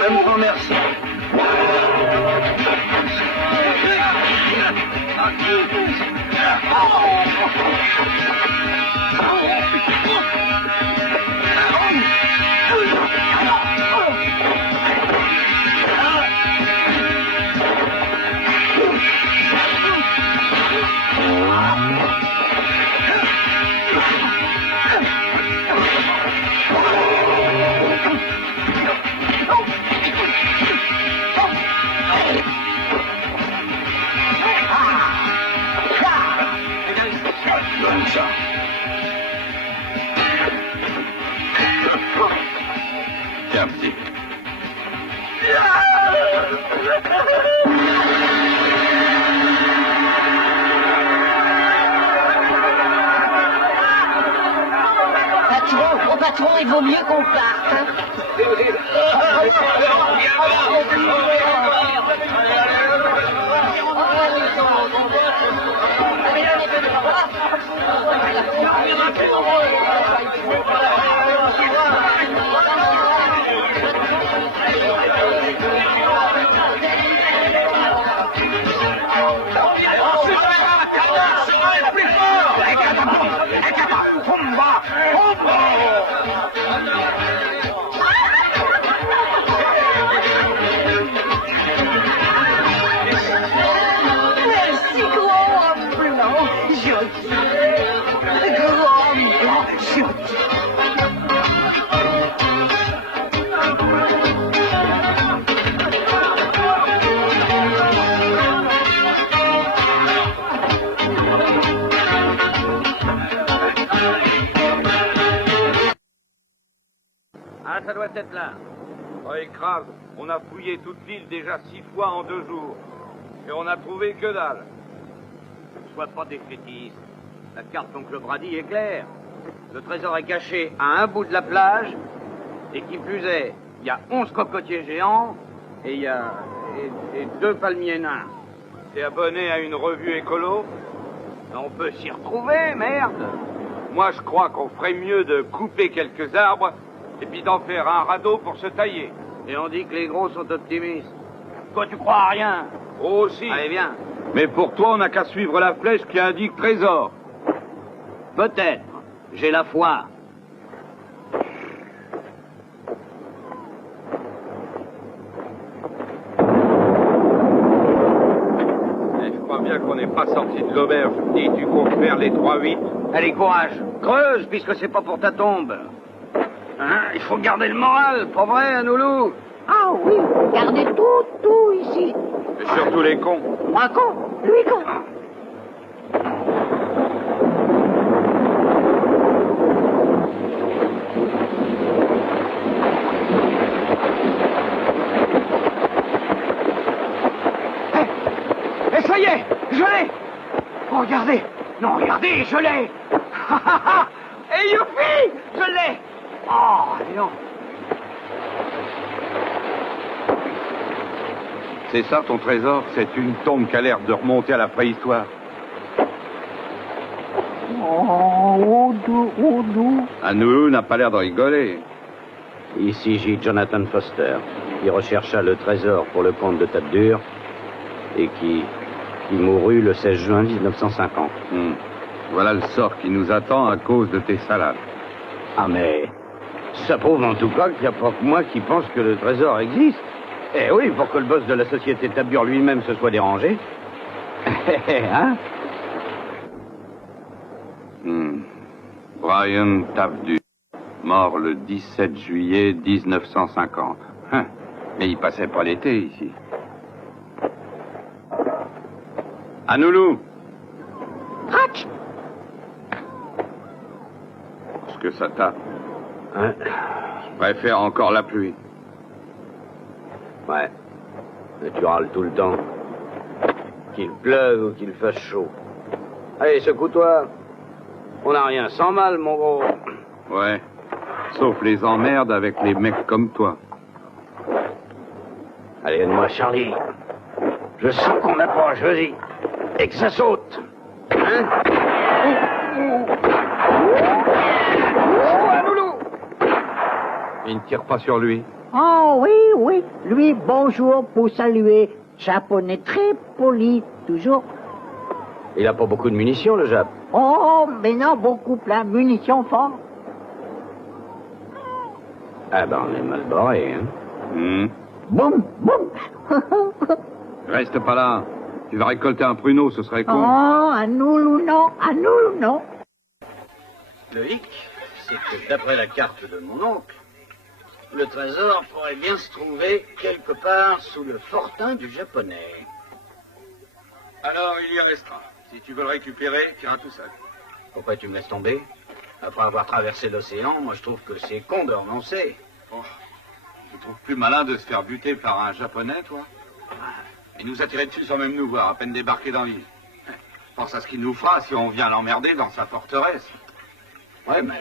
Même pas merci. Donne ça. Tiens, petit. Patron, il vaut mieux qu'on parte. Hein. Merci, grand blanc, joli. Grand blanc, joli. Ah, ça doit être là. Oh, écrase, on a fouillé toute l'île déjà 6 fois en 2 jours. Et on a trouvé que dalle. Sois pas défaitiste. La carte d'oncle Brady est claire. Le trésor est caché à un bout de la plage. Et qui plus est, il y a 11 cocotiers géants. Et il y a... Et 2 palmiers nains. T'es abonné à une revue écolo? On peut s'y retrouver, merde. Moi, je crois qu'on ferait mieux de couper quelques arbres et puis d'en faire un radeau pour se tailler. Et on dit que les gros sont optimistes. Toi, tu crois à rien. Oh, si. Allez, viens. Mais pour toi, on n'a qu'à suivre la flèche qui indique trésor. Peut-être. J'ai la foi. Je crois bien qu'on n'est pas sorti de l'auberge. Dis, tu comptes faire les 3-8? Allez, courage. Creuse, puisque c'est pas pour ta tombe. Hein, il faut garder le moral, pas vrai, Anoulou? Ah oui, gardez tout ici. Et surtout les cons. Moi con, lui con. Et ça y est, je l'ai. Oh, regardez. Non, regardez, je l'ai. Et youpi, je l'ai. Oh, non. C'est ça ton trésor? C'est une tombe qui a l'air de remonter à la préhistoire. Oh, Oudou. Anoulou n'a pas l'air de rigoler. Ici J. Jonathan Foster, qui rechercha le trésor pour le comte de Table-Dure et qui mourut le 16 juin 1950. Voilà le sort qui nous attend à cause de tes salades. Ah mais, ça prouve en tout cas qu'il n'y a pas que moi qui pense que le trésor existe. Eh oui, pour que le boss de la société Table-Dure lui-même se soit dérangé. Hein? Brian Table-Dure, mort le 17 juillet 1950. Mais il passait pas l'été ici. Anoulou! Ratch. Ce que ça tape. Hein? Je préfère encore la pluie. Ouais. Mais tu râles tout le temps. Qu'il pleuve ou qu'il fasse chaud. Allez, secoue-toi. On n'a rien sans mal, mon gros. Ouais. Sauf les emmerdes avec les mecs comme toi. Allez, aide-moi, Charlie. Je sens qu'on approche, vas-y. Et que ça saute. Hein? Oh, loulou! Il ne tire pas sur lui. Oh oui, oui. Lui, bonjour pour saluer. Japonais très poli, toujours. Il a pas beaucoup de munitions, le Jap. Oh, mais non, beaucoup plein. Munitions fort. Ah ben, on est mal barré, hein. Boum, boum. Reste pas là. Tu vas récolter un pruneau, ce serait Oh, con. à nous, non, à nous, non. Le hic, c'est que d'après la carte de mon oncle, le trésor pourrait bien se trouver quelque part sous le fortin du Japonais. Alors, il y restera. Si tu veux le récupérer, tu iras tout seul. Pourquoi tu me laisses tomber? Après avoir traversé l'océan, moi je trouve que c'est con de renoncer. Oh, tu trouves plus malin de se faire buter par un Japonais, toi? Il nous a tiré dessus sans même nous voir, à peine débarqué dans l'île. Pense à ce qu'il nous fera si on vient l'emmerder dans sa forteresse. Ouais, mais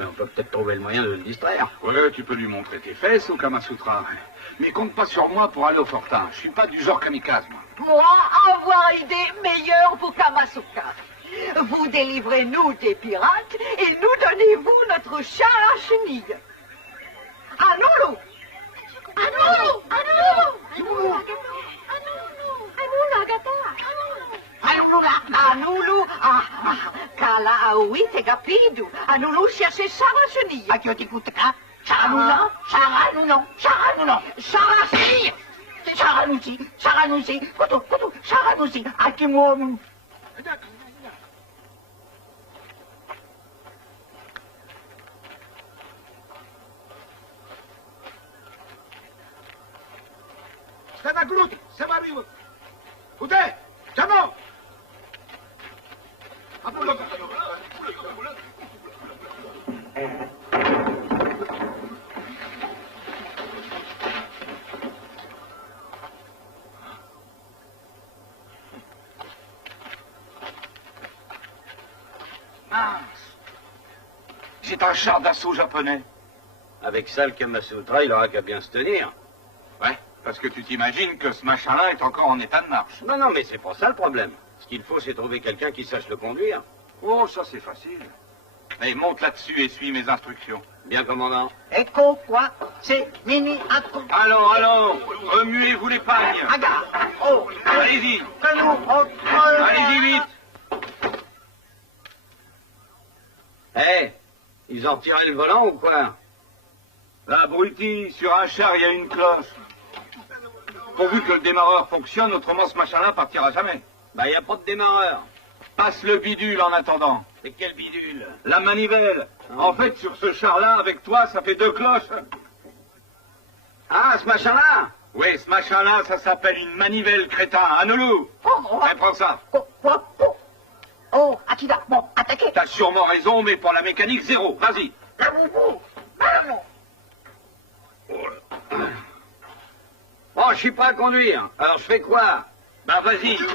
on peut peut-être trouver le moyen de le distraire. Ouais, tu peux lui montrer tes fesses au Kamasutra. Mais compte pas sur moi pour aller au fortin. Je suis pas du genre kamikaze, moi. Moi, avoir idée meilleure pour Kamasutra. Vous délivrez-nous des pirates et nous donnez-vous notre char à chenilles. À Noulou! À Noulou! À Noulou! À Noulou! Kala aoui te gapidu. À Noulou chercher char à chenilles. À qui on t'écoute, hein? Charanou, charanou, charanou, charassi, charanousi, charanousi, koto, koto, charanousi, à qui moi. C'est un char d'assaut japonais. Avec ça, le Kamasutra, il aura qu'à bien se tenir. Ouais, parce que tu t'imagines que ce machin-là est encore en état de marche. Non, mais c'est pas ça le problème. Ce qu'il faut, c'est trouver quelqu'un qui sache le conduire. Oh, ça c'est facile. Allez, monte là-dessus et suis mes instructions. Bien, commandant. Écho, quoi? C'est mini, atto. Alors, remuez-vous les pagnes. Aga, oh, Allez-y. que nous, oh, Allez-y vite. Hé, ils ont retiré le volant ou quoi? Abruti, sur un char, il y a une cloche. Pourvu que le démarreur fonctionne, autrement ce machin-là partira jamais. Bah, y a pas de démarreur. Passe le bidule en attendant. C'est quel bidule? La manivelle. En fait, sur ce char-là, avec toi, ça fait 2 cloches. Ah, ce machin-là? Oui, ce machin-là, ça s'appelle une manivelle, crétin. À Noulou. Allez, prends ça. Oh, Akida, bon, attaquez. T'as sûrement raison, mais pour la mécanique, 0. Vas-y. Bon, je suis pas à conduire. Alors, je fais quoi? Bah, vas-y. Tu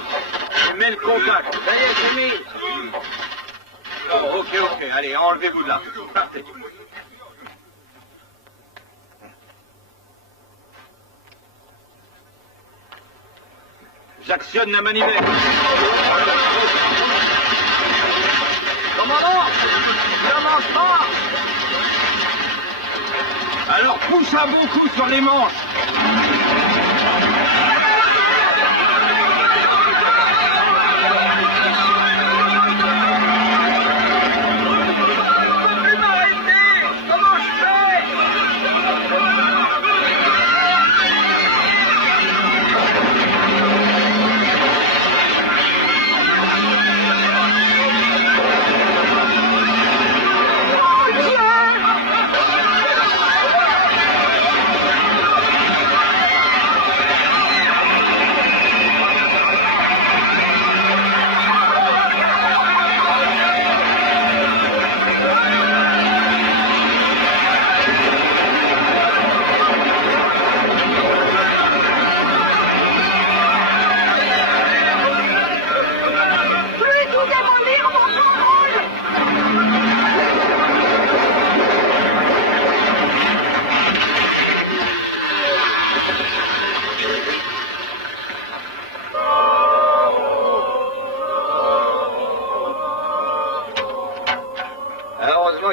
mets le contact. Ça y est, c'est mis. Oh, ok. Allez, enlevez-vous de là. Partez. J'actionne la manivelle. Commandant, ne mange pas. Alors pousse un bon coup sur les manches.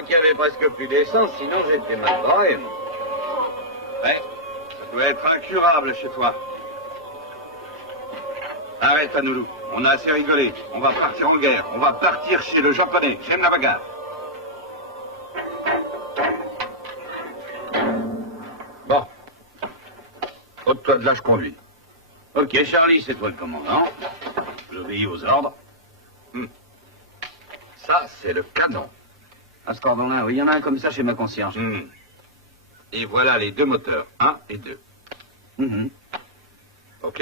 qu'il y avait presque plus d'essence, sinon j'étais mal barré. Ouais, ça doit être incurable chez toi. Arrête, Anoulou. On a assez rigolé. On va partir en guerre. On va partir chez le japonais. J'aime la bagarre. Bon. Ôte-toi de là, je conduis. Ok, Charlie, c'est toi le commandant. J'obéis aux ordres. Ça, c'est le canon. À ce cordon-là, oui, il y en a un comme ça chez ma concierge. Et voilà les deux moteurs, 1 et 2. Ok.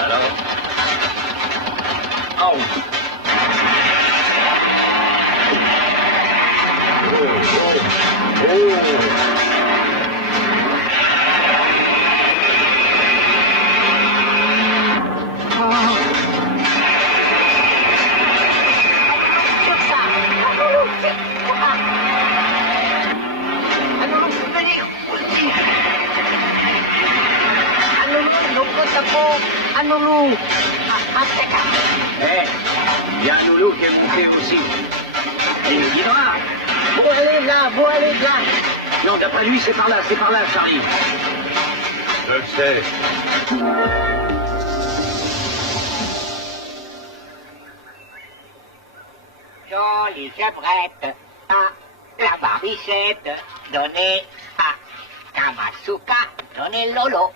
Alors. Oh. Anoulou. Eh, il y a un loulou qui est monté aussi. Et il guidera. Vous allez là, vous allez là. Non, d'après lui, c'est par là, Charlie. Je le sais. Jolie chevrette, la barbichette, donnez à Kamasuka, donnez Lolo.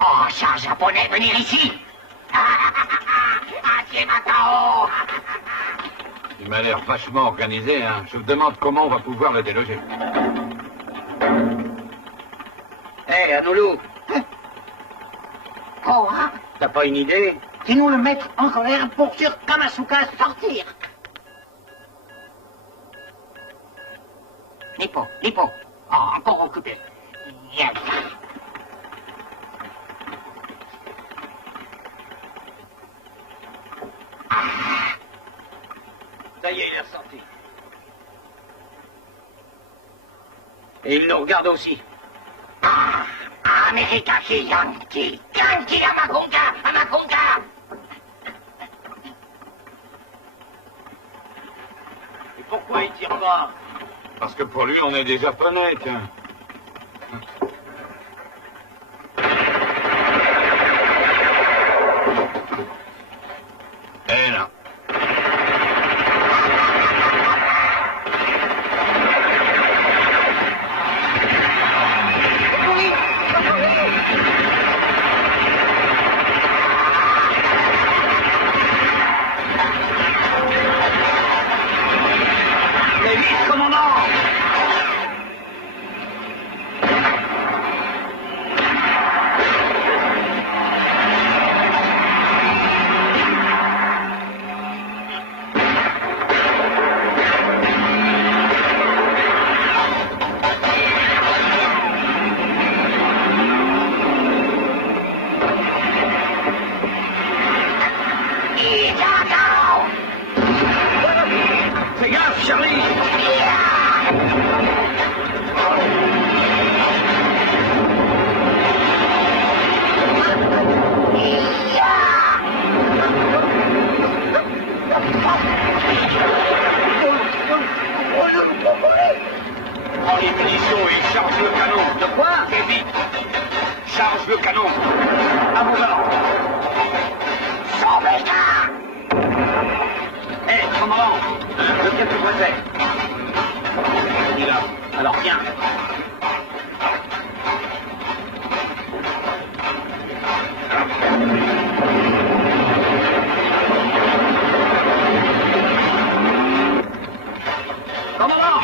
Oh, char japonais, venir ici. C'est Macao. Il m'a l'air vachement organisé, hein. Je me demande comment on va pouvoir le déloger. Hé, Anoulou. Oh, hein? T'as pas une idée? Dis-nous le mettre en colère pour sur Kamasuka sortir. Nippo. Oh, encore occupé. Yes. Ça y est, il est ressorti. Et il nous regarde aussi. America, Yankee Amakonga. Et pourquoi il tire pas? Parce que pour lui, on est des Japonais, tiens. Eh là. Mais vite, commandant! Fais gaffe, Charlie! Prends les munitions et charge le canon. De quoi? Fais vite. Charge le canon. À vos ordres. Hé, commandant, le pied plus près. Il est là. Alors viens. Commandant!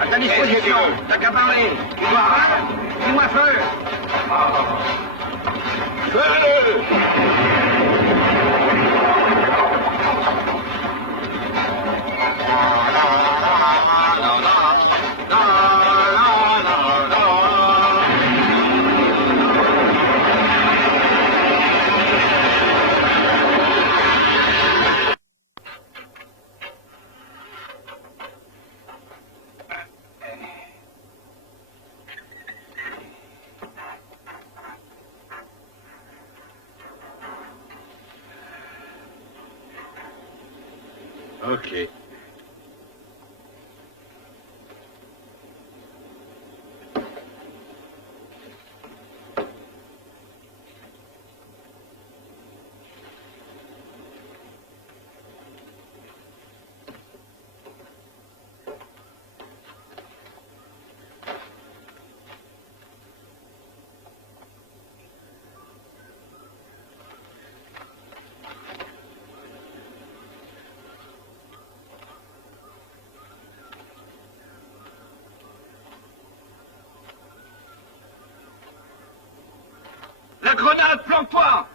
À ta disposition, t'as qu'à parler. Tu dois rien. Dis-moi feu. Feu! Ok. La grenade, plante-toi!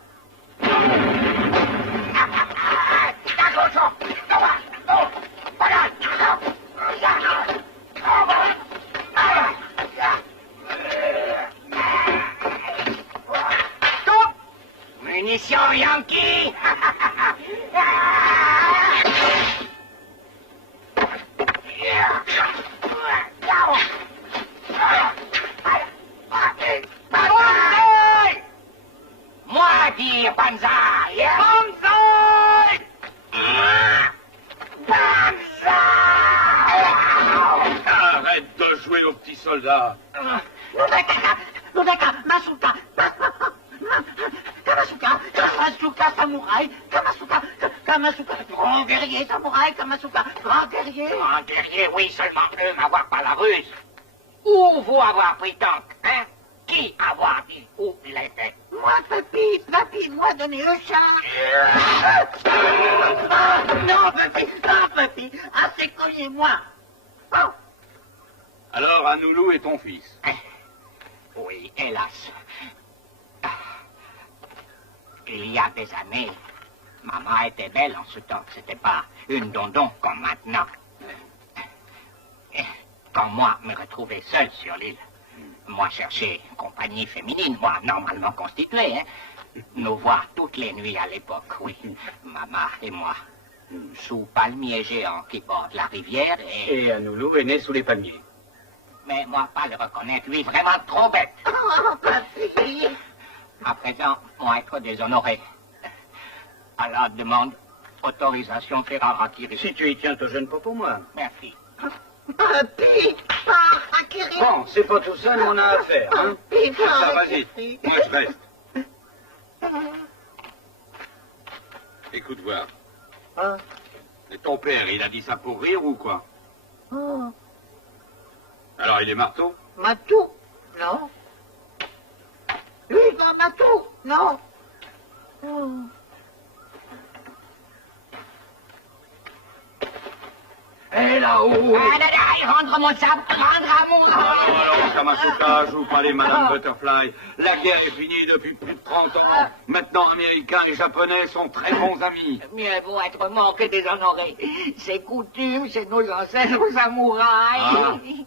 Munitions Yankee. Moi dire Banzai! Banzai! Banzai! Arrête de jouer au petit soldat! Nodaka, Masuka, Kamasuka, samouraï, Kamasuka, grand guerrier, samouraï, Kamasuka, grand guerrier. Grand guerrier, oui, seulement eux m'avoir pas la ruse. Où vous avoir pris donc, hein? Qui avoir dit où il était? Moi, papy, moi donner le chat. Non, papy, assez cogné moi. Oh. Alors, Anoulou est ton fils. Oui, hélas. Il y a des années, maman était belle en ce temps. C'était pas une dondon comme maintenant. Et quand moi me retrouvais seul sur l'île, moi cherchais une compagnie féminine, moi normalement constituée, hein. Nous voir toutes les nuits à l'époque, oui. Maman et moi, sous palmiers géants qui bordent la rivière Et Anoulou est né sous les palmiers. Mais moi, pas le reconnaître, lui, vraiment trop bête. Oh, papy. À présent, moi, être déshonoré. Alors, demande autorisation faire en retirer. Si tu y tiens, te gêne pas pour moi. Merci. Papy, Akiri. Bon, c'est pas tout seul, on a affaire, hein. Ça, vas-y, moi je reste. Écoute voir. Ah. Et ton père, il a dit ça pour rire ou quoi? Oh. Alors il est marteau? Matou, non. Lui, pas Matou, non. Oh. Et là-haut. Ah là là, rendre mon sabre, rendre à mon Alors, Kamasuka, joue pas les Madame Butterfly. La guerre est finie depuis plus de 30 ans. Maintenant, Américains et Japonais sont très bons amis. Mieux vaut être mort que déshonoré. C'est coutume, c'est nos ancêtres samouraïs.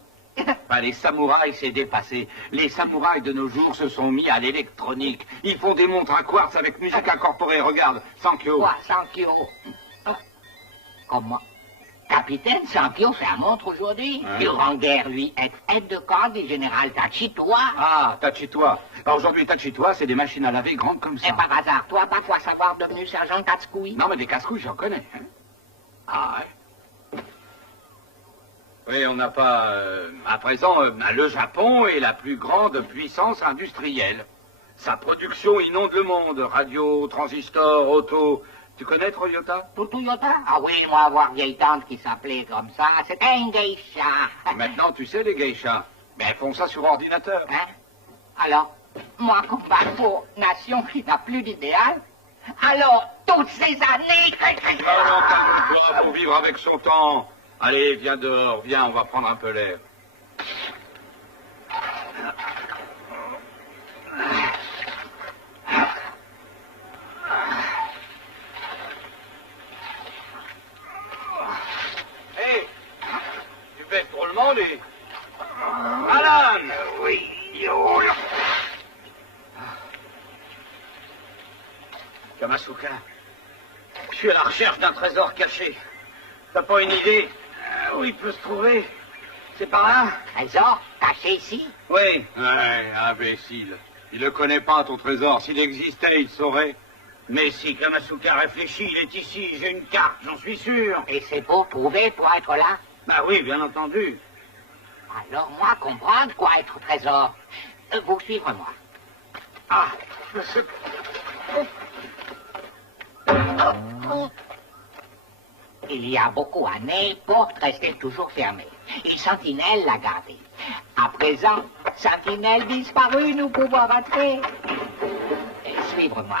Bah, les samouraïs, c'est dépassé. Les samouraïs de nos jours se sont mis à l'électronique. Ils font des montres à quartz avec musique incorporée. Regarde, Sankyo. Quoi, Sankyo? Comment? Capitaine Sankyo fait un montre aujourd'hui. Il rend guerre, lui, être aide de camp du général Tachitoa. Ah, Tachitoa. Alors, aujourd'hui, Tachitoa, c'est des machines à laver grandes comme ça. Et par hasard, toi, pas toi savoir devenu sergent Tatsuki? Non, mais des casse-couilles, j'en connais. Hein. Ah, ouais. Oui, on n'a pas... à présent, le Japon est la plus grande puissance industrielle. Sa production inonde le monde. Radio, transistors, auto... Tu connais Toyota? Toyota? Ah oui, moi, avoir vieille tante qui s'appelait comme ça, c'était une geisha. Maintenant, tu sais, les geishas, mais elles font ça sur ordinateur. Hein? Alors, moi, combat pour nation qui n'a plus d'idéal. Alors, toutes ces années... Alors, t'as faut vivre avec son temps. Allez, viens dehors, viens, on va prendre un peu l'air. Hé, tu baisses trop le monde et... Alan! Oui, yo. Kamasuka, je suis à la recherche d'un trésor caché. T'as pas une idée où il peut se trouver? C'est par là? Trésor caché ici? Oui. Ouais, imbécile. Il ne connaît pas ton trésor. S'il existait, il saurait. Mais si Kamasuka réfléchit, il est ici, j'ai une carte, j'en suis sûr. Et c'est pour trouver, pour être là? Bah oui, bien entendu. Alors moi, comprendre quoi être au trésor. Vous suivre moi. Ah, Il y a beaucoup d'années, porte restait toujours fermée. Et Sentinelle l'a gardée. À présent, Sentinelle disparue, nous pouvons rentrer. Suivre-moi.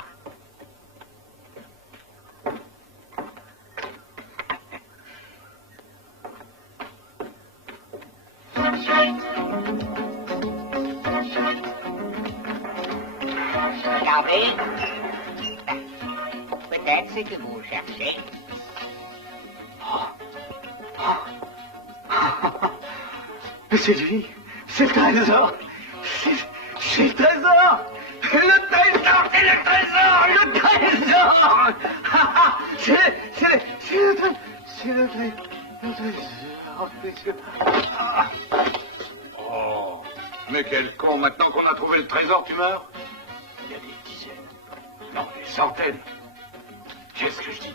Regardez. Peut-être c'est que vous cherchez. C'est lui, c'est le trésor. C'est le trésor. Le trésor, c'est le trésor, le trésor. C'est le trésor. Oh, mais quel con, maintenant qu'on a trouvé le trésor, tu meurs? Il y a des dizaines, non, des centaines. Qu'est-ce que je dis?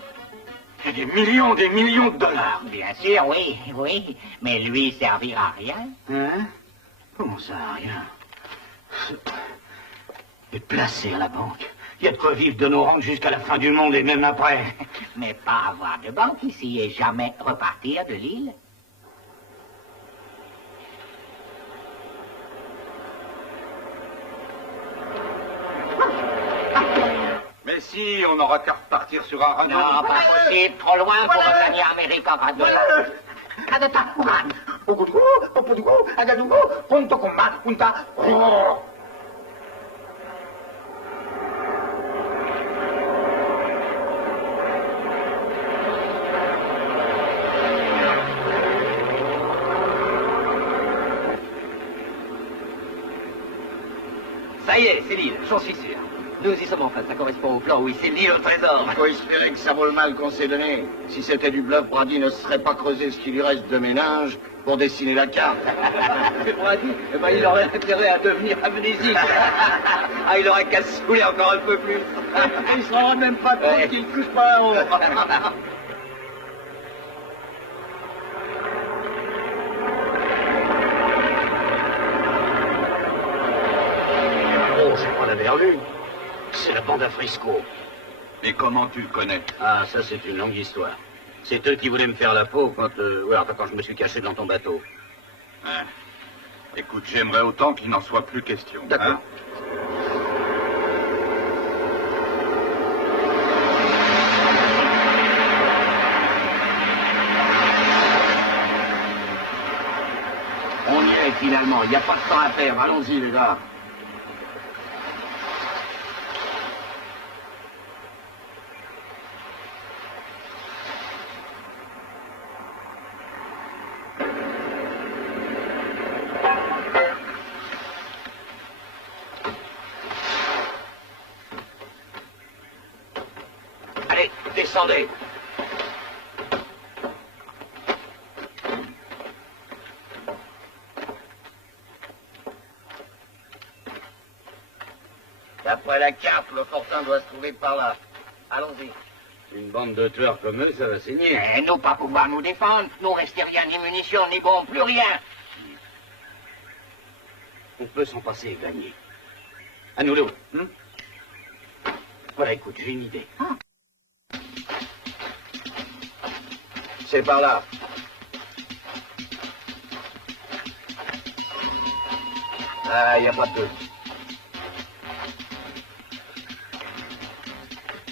Il y a des millions de dollars. Bien sûr, oui, oui. Mais lui servira à rien. Hein? Comment ça, rien? Et placé à la banque. Il y a de quoi vivre de nos rentes jusqu'à la fin du monde et même après. Mais pas avoir de banque ici et jamais repartir de l'île. Mais si, on n'aura qu'à repartir sur un radeau. Non, pas possible, trop loin pour regagner Amérique en radeau. Ça y est, c'est l'île, j'en suis sûr. Nous y sommes enfin, ça correspond au plan, oui, c'est l'île au trésor. Il faut espérer que ça vaut le mal qu'on s'est donné. Si c'était du bluff, Brady ne se serait pas creusé ce qui lui reste de ménage pour dessiner la carte. Brady, eh ben, il aurait intérêt à devenir amnésique. Ah, il aurait qu'à se saouler encore un peu plus. Il se rend même pas compte qu'il ne touche pas un haut. Oh, c'est pas la Berlue. C'est la bande à Frisco. Et comment tu le connais? Ah, ça, c'est une longue histoire. C'est eux qui voulaient me faire la peau quand je me suis caché dans ton bateau. Hein? Écoute, j'aimerais autant qu'il n'en soit plus question. D'accord. Hein? On y est finalement, il n'y a pas de temps à perdre. Allons-y les gars. Allez, descendez. D'après la carte, le fortin doit se trouver par là. Allons-y. Une bande de tueurs comme eux, ça va saigner. Et nous pas pouvoir nous défendre. Nous rester rien, ni munitions, ni bombes, plus rien. On peut s'en passer et gagner. À nous l'autre. Voilà, écoute, j'ai une idée. C'est par là. Ah, il n'y a pas de doute.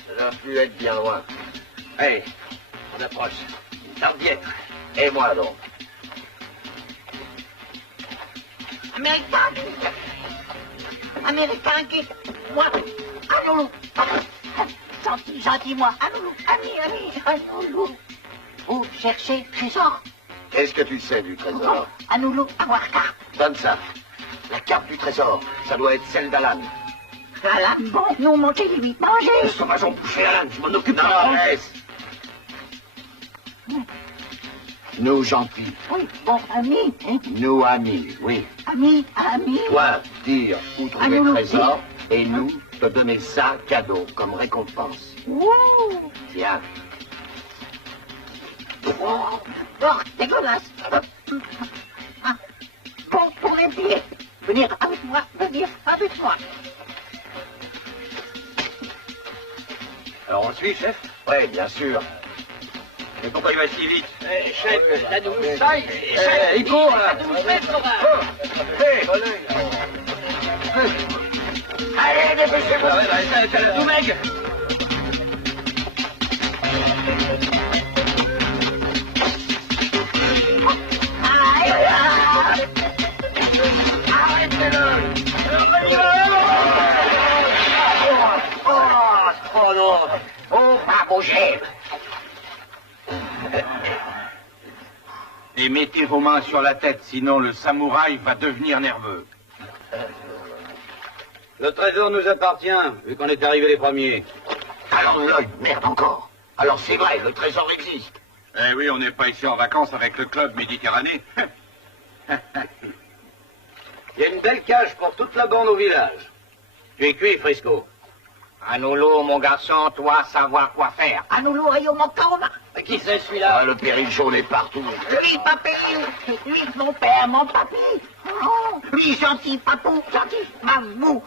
Ça doit plus être bien loin. Allez, on approche. Tarde d'y être. Et moi donc. Américain qui... Moi... Anoulou. Gentil, moi. Anoulou. Ami. Anoulou. Vous cherchez trésor? Qu'est-ce que tu sais du trésor? Anoulou, avoir carte. Donne ça. La carte du trésor, ça doit être celle d'Alan. Alan, bon, nous, mangez-lui, mangez. Les sauvages ont bouché Alan, je m'en occupe. Non, laisse. Nous gentils. Oui, bon, ami, hein? Nous amis, oui. Ami. Toi, dire où trouver le trésor, et nous, Je peux te donner ça cadeau comme récompense. Ouh. Tiens. Oh, dégueulasse. Ah, pour les pieds. Venir avec moi, venir avec moi. Alors on suit, chef? Oui, bien sûr. Mais pourquoi il va si vite? Chef, la douce. Chef, il court, là. Allez, dépêchez-vous. T'as la doumègue. Oh non. Oh, pas bouger. Et mettez vos mains sur la tête, sinon le samouraï va devenir nerveux. Le trésor nous appartient, vu qu'on est arrivés les premiers. Alors Lloyd, merde encore. Alors c'est vrai, le trésor existe. Eh oui, on n'est pas ici en vacances avec le club Méditerranée. Il y a une belle cage pour toute la bande au village. Tu es cuit, Frisco. Anoulou, mon garçon, toi, savoir quoi faire. Anoulou, ayo, mon corps. Qui c'est celui-là? Ah, le péril jaune est partout. Lui, papé, lui, mon père, mon papy. Oh, lui, gentil, papou, gentil, mamou.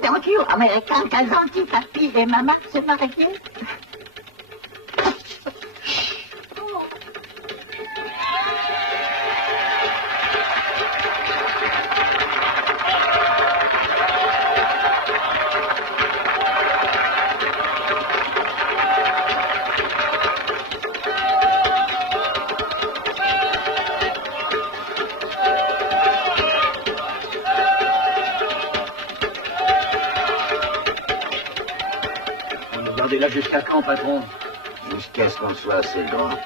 Tranquillo, américain, gentil, papy et maman se marier. Là jusqu'à quand, patron? Jusqu'à ce qu'on soit assez grand.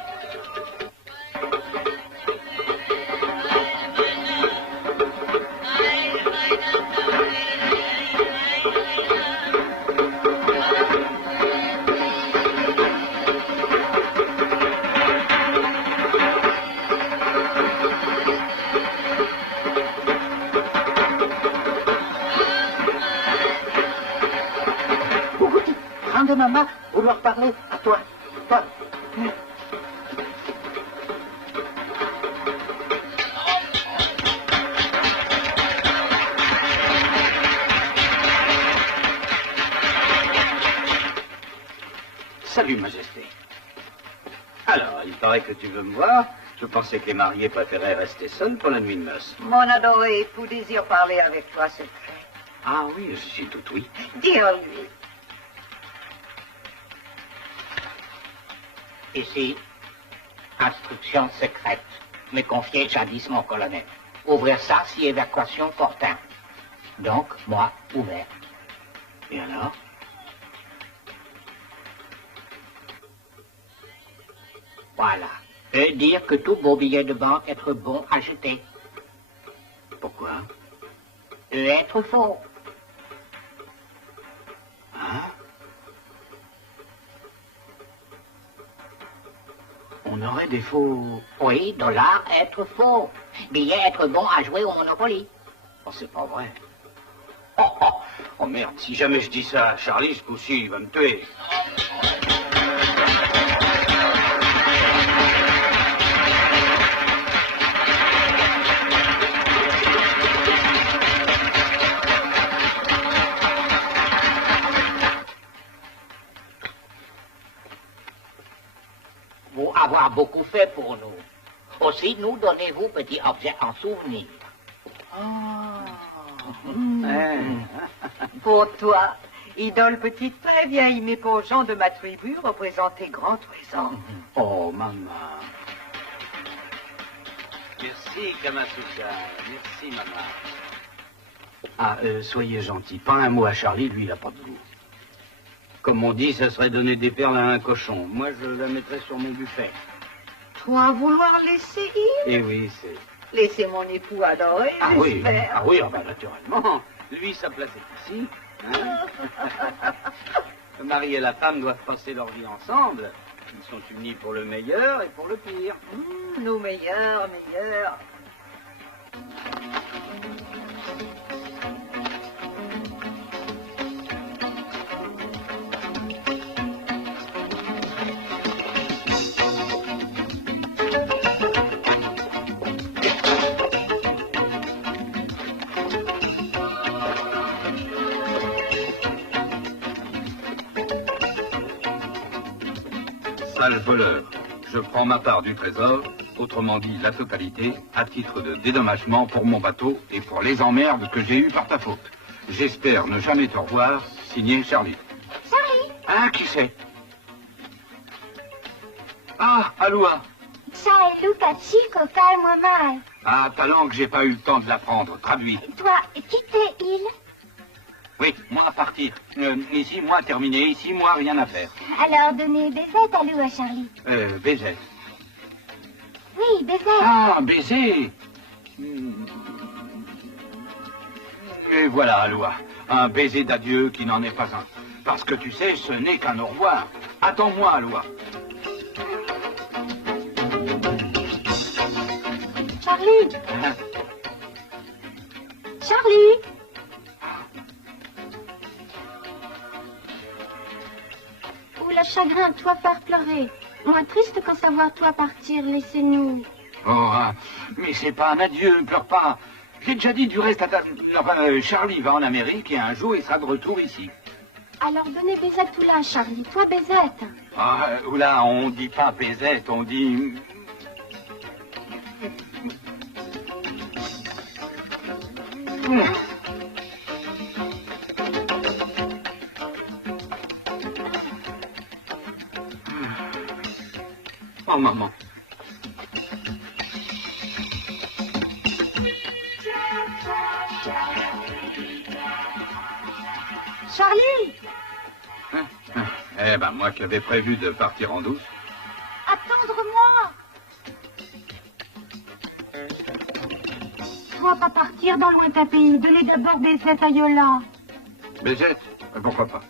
De maman, vouloir parler à toi. Toi. Salut, Majesté. Alors, il paraît que tu veux me voir. Je pensais que les mariés préféraient rester seuls pour la nuit de noces. Mon adoré époux désire parler avec toi secret. Ah oui, je suis tout oui. Dis-lui. Ici, instruction secrète, me confiait jadis mon colonel. Ouvrir Sarcy, évacuation Fortin. Donc, moi, ouvert. Et alors? Voilà. Et dire que tout beau billet de banque être bon à jeter. Pourquoi? Et être faux. Hein? On aurait des faux... Oui, dollar, être faux. Billet, être bon à jouer au Monopoly. Oh, c'est pas vrai. Oh merde, si jamais je dis ça à Charlie, ce coup-ci, il va me tuer. Vous avoir beaucoup fait pour nous. Aussi, nous donnez-vous petit objet en souvenir. Pour toi, idole petite très vieille, mais pour gens de ma tribu, représenter grand trésor. Oh, maman. Merci, Kamasuka. Merci, maman. Ah, soyez gentil. Pas un mot à Charlie, lui, il n'a pas de goût. Comme on dit, ça serait donner des perles à un cochon. Moi, je la mettrais sur mon buffet. Toi, vouloir laisser ir? Eh oui, c'est... Laisser mon époux adoré, j'espère. Ah oui, bah, naturellement. Lui, sa place est ici. Hein. Le mari et la femme doivent passer leur vie ensemble. Ils sont unis pour le meilleur et pour le pire. Nos meilleurs. Sale voleur, je prends ma part du trésor, autrement dit la totalité, à titre de dédommagement pour mon bateau et pour les emmerdes que j'ai eues par ta faute. J'espère ne jamais te revoir, signé Charlie. Charlie? Ah, qui c'est? Ah, Aloha. Sai Luca Chico calmo mai. Ah, ta langue, j'ai pas eu le temps de l'apprendre. Traduit. Toi, qui t'es il? Oui, moi à partir. Ici, moi terminé. Ici, moi rien à faire. Alors, donnez baisette à Lou à Charlie. Baiser. Oui, baiser. Ah, baiser. Et voilà, Aloha. Un baiser d'adieu qui n'en est pas un. Parce que tu sais, ce n'est qu'un au revoir. Attends-moi, Aloha. Charlie. Charlie. Ou le chagrin, toi faire pleurer. Moins triste qu'en savoir toi partir, laissez-nous. Oh, mais c'est pas un adieu, pleure pas. J'ai déjà dit du reste à ta... Enfin, Charlie va en Amérique et un jour il sera de retour ici. Alors donnez baisette tout là, Charlie. Toi, baisette. Ah, oula, on dit pas baisette, on dit... Oh, maman. Charlie! Eh ben, moi qui avais prévu de partir en douce. Attendre-moi! Toi, pas partir dans le lointain pays. Donnez d'abord baisette à Yola. Baisette? Pourquoi pas?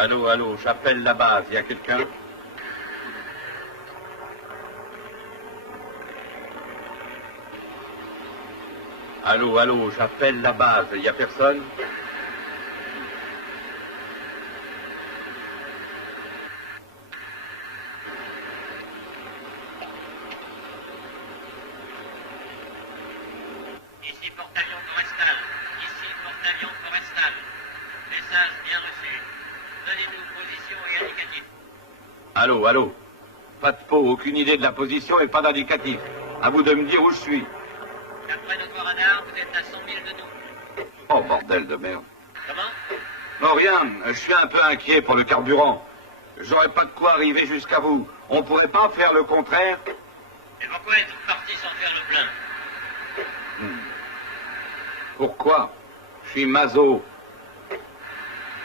Allô, allô, j'appelle la base, il y a quelqu'un? Allô, allô, j'appelle la base, il y a personne? Ici porte-avions forestal. Ici porte-avions forestal. Message bien reçu. Donnez-nous position et indicatif. Allô, allô. Pas de faux, aucune idée de la position et pas d'indicatif. À vous de me dire où je suis. D'après notre radar, vous êtes à 100 000 de nous. Oh, bordel de merde. Comment? Non, rien, je suis un peu inquiet pour le carburant. J'aurais pas de quoi arriver jusqu'à vous. On pourrait pas faire le contraire? Et pourquoi êtes-vous parti sans faire le plein? Pourquoi? Je suis maso.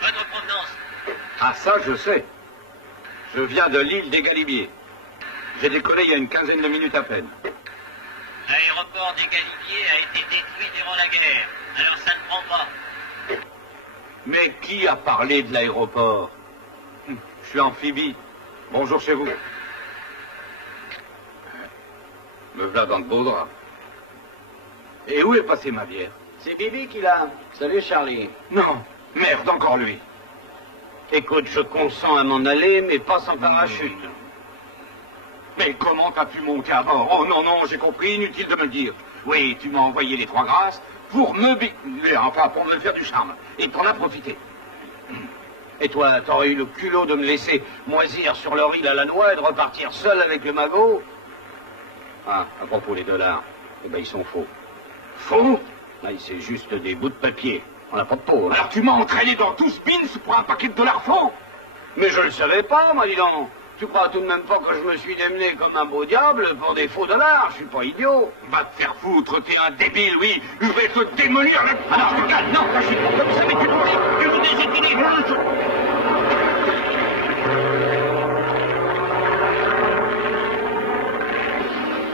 Votre provenance? Ah, ça, je sais. Je viens de l'île des Galibiers. J'ai décollé il y a une quinzaine de minutes à peine. L'aéroport des Galibiers a été détruit durant la guerre. Alors ça ne prend pas. Mais qui a parlé de l'aéroport? Je suis amphibie. Bonjour chez vous. Me voilà dans de beaux draps. Et où est passée ma bière? C'est Bibi qui l'a. Salut Charlie. Non, merde, encore lui. Écoute, je consens à m'en aller, mais pas sans parachute. Mais comment t'as pu monter à bord? Oh non, non, j'ai compris, inutile de me dire. Oui, tu m'as envoyé les 3 grâces pour me enfin, pour me faire du charme. Et t'en as profité. Et toi, t'aurais eu le culot de me laisser moisir sur leur île à la noix et de repartir seul avec le magot? Ah, à propos des $, eh ben ils sont faux. Faux? Là, c'est juste des bouts de papier. On n'a pas de peau. Alors tu m'as entraîné dans tout spins pour un paquet de $ faux? Mais je le savais pas, moi, dis donc. Tu crois tout de même pas que je me suis démené comme un beau diable pour des faux $? Je suis pas idiot. Va te faire foutre, t'es un débile, oui. Je vais te démolir le... Alors, je te calme. Non, je suis pas comme ça, mais tu me désutilises.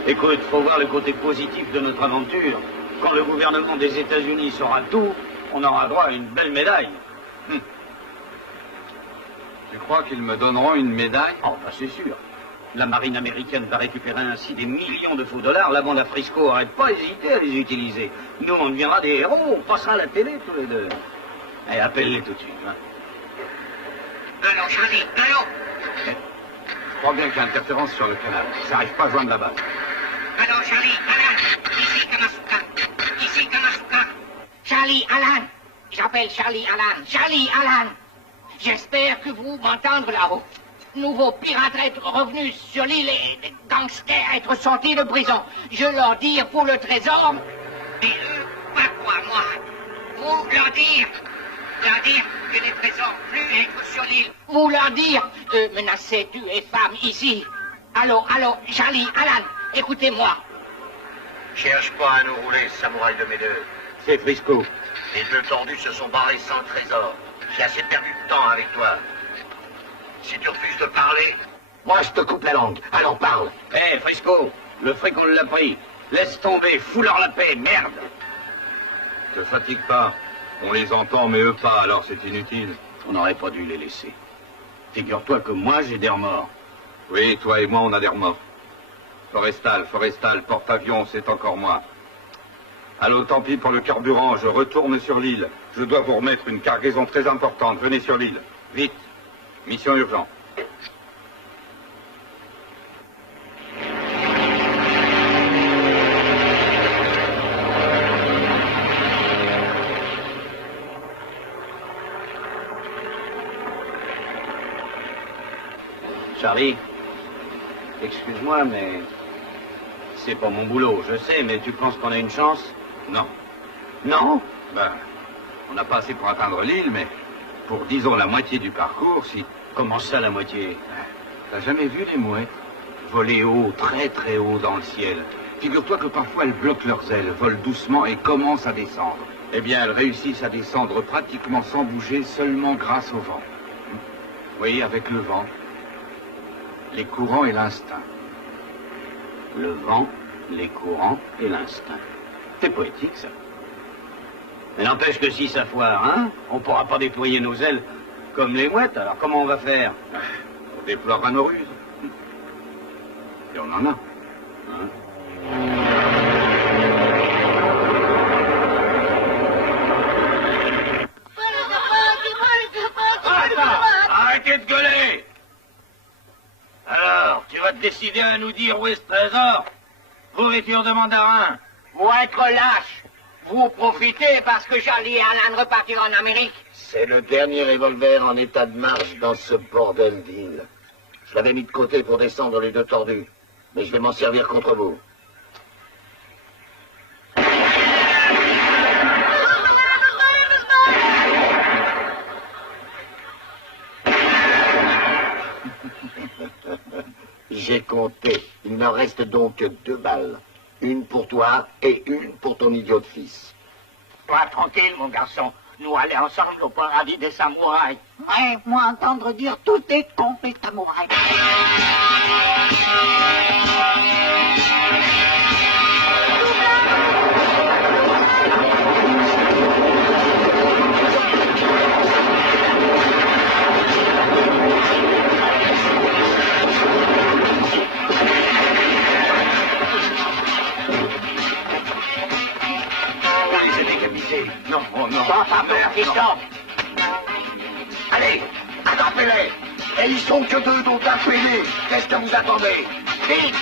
Écoute, faut voir le côté positif de notre aventure. Quand le gouvernement des États-Unis saura tout, on aura droit à une belle médaille. Tu crois qu'ils me donneront une médaille? Oh, bah c'est sûr. La marine américaine va récupérer ainsi des millions de faux $. La bande à Frisco n'arrête pas hésiter à les utiliser. Nous, on deviendra des héros, on passera à la télé tous les deux. Allez, appelle-les tout de suite. Hein. Allô, Charlie, allô? Je crois bien qu'il y a interférence sur le canal. Ça n'arrive pas à joindre la base. Allô, Charlie, Alan, ici Kamasuka. Ici Kamasuka. Charlie, Alan. J'appelle Charlie, Alan. Charlie, Alan. J'espère que vous m'entendez là-haut. Nouveaux pirates être revenus sur l'île et des gangsters être sortis de prison. Je leur dire pour le trésor. Et eux, pas quoi, moi. Vous leur dire que les trésors plus être sur l'île. Vous leur dire, menacer, tuer femmes ici. Allô, Charlie, Alan, écoutez-moi. Cherche pas à nous rouler, samouraï de mes deux. C'est Frisco. Les 2 tordus se sont barrés sans trésor. J'ai assez perdu de temps avec toi. Si tu refuses de parler... Moi, je te coupe la langue. Alors parle. Hé, Frisco, le fric, on l'a pris. Laisse tomber, fous-leur la paix, merde. Te fatigue pas. On les entend, mais eux pas, alors c'est inutile. On n'aurait pas dû les laisser. Figure-toi que moi, j'ai des remords. Oui, toi et moi, on a des remords. Forestal, porte-avions, c'est encore moi. Allô, tant pis pour le carburant, je retourne sur l'île. Je dois vous remettre une cargaison très importante. Venez sur l'île. Vite. Mission urgente. Charlie, excuse-moi, mais c'est pas mon boulot, je sais, mais tu penses qu'on a une chance? Non. Non? Ben, on n'a pas assez pour atteindre l'île, mais pour, disons, la moitié du parcours, si... Comment ça, la moitié? T'as jamais vu les mouettes voler haut, très très haut dans le ciel? Figure-toi que parfois elles bloquent leurs ailes, volent doucement et commencent à descendre. Eh bien, elles réussissent à descendre pratiquement sans bouger, seulement grâce au vent. Oui, avec le vent, les courants et l'instinct. Le vent, les courants et l'instinct. C'est poétique, ça. Mais n'empêche que si ça foire, hein, on pourra pas déployer nos ailes comme les mouettes, alors comment on va faire? On déploiera nos ruses. Et on en a. Hein? Arrêtez de gueuler! Alors, tu vas te décider à nous dire où est ce trésor? Pourriture de mandarin. Vous être lâche. Vous profitez parce que Charlie et Alan repartiront en Amérique. C'est le dernier revolver en état de marche dans ce bordel d'île. Je l'avais mis de côté pour descendre les 2 tordus. Mais je vais m'en servir contre vous. J'ai compté. Il me reste donc 2 balles. Une pour toi et une pour ton idiot de fils. Toi, tranquille, mon garçon. Nous aller ensemble au paradis des samouraïs. Ouais, moi entendre dire tout est con, les samouraïs. Non, oh non. Pas peur, fiston. Allez, attrapez-les. Et ils sont que 2, donc tapez-les. Qu'est-ce que vous attendez? Vite.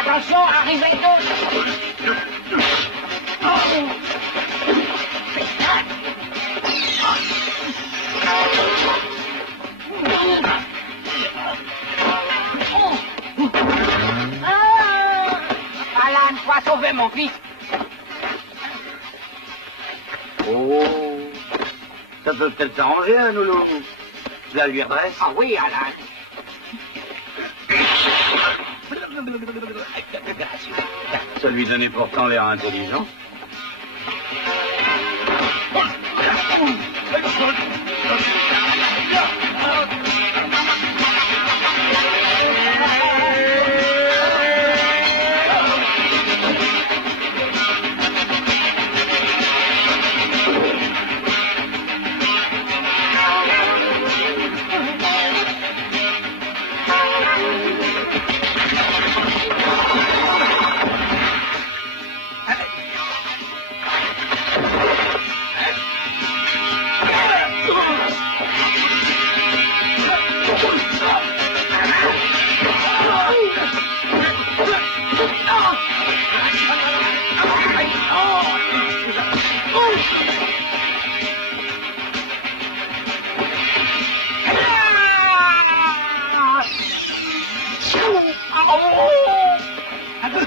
Attention, arrivez tous. Alan, toi sauver mon fils. Oh, ça peut peut-être s'arranger, hein, Loulou. Je la lui redresse. Ah oui, Alan. Ça lui donnait pourtant l'air intelligent.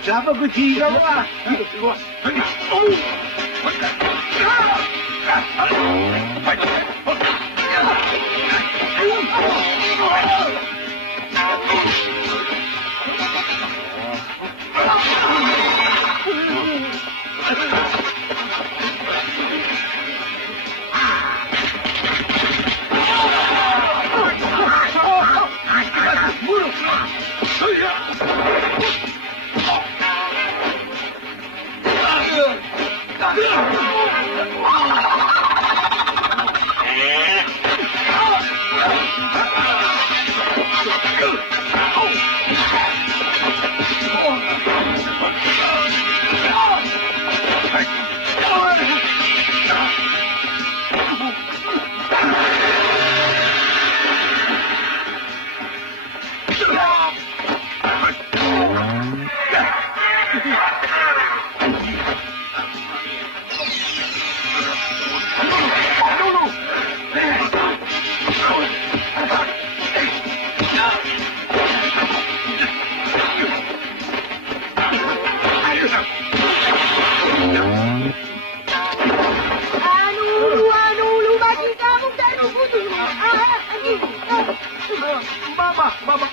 Ciao, petit, là,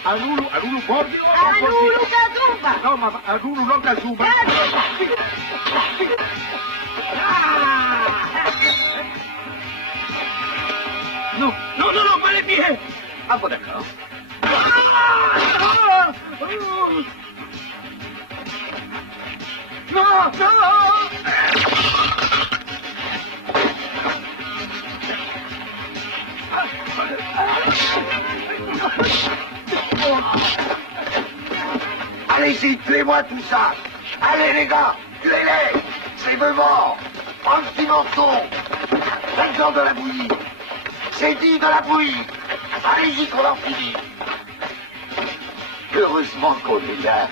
Alulu, Kazumba. No, Alulu, no Kazumba. Non, non, non, non, pas les pieds. Ah bon, d'accord. Non, non. Allez-y, tuez-moi tout ça. Allez les gars, tuez-les. C'est Beuvant. Prends le petit morceau. Faites-en de la bouillie. C'est dit de la bouillie. Allez-y qu'on en finit. Heureusement qu'on est là.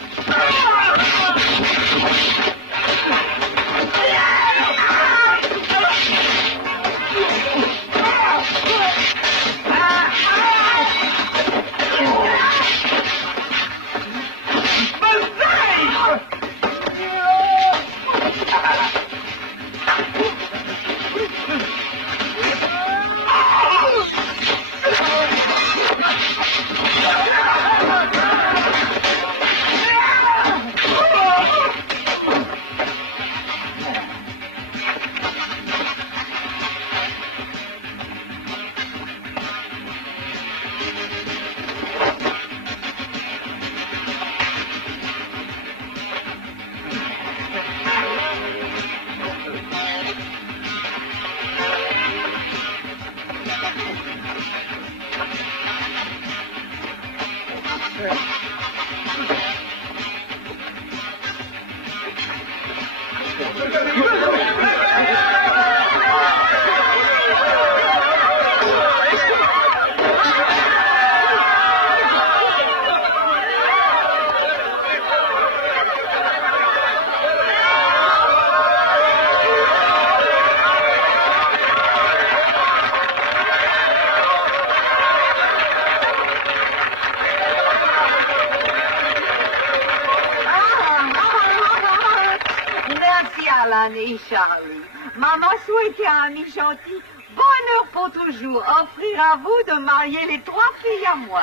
Et Charlie, maman souhaitait à un ami gentil bonheur pour toujours, offrir à vous de marier les 3 filles à moi.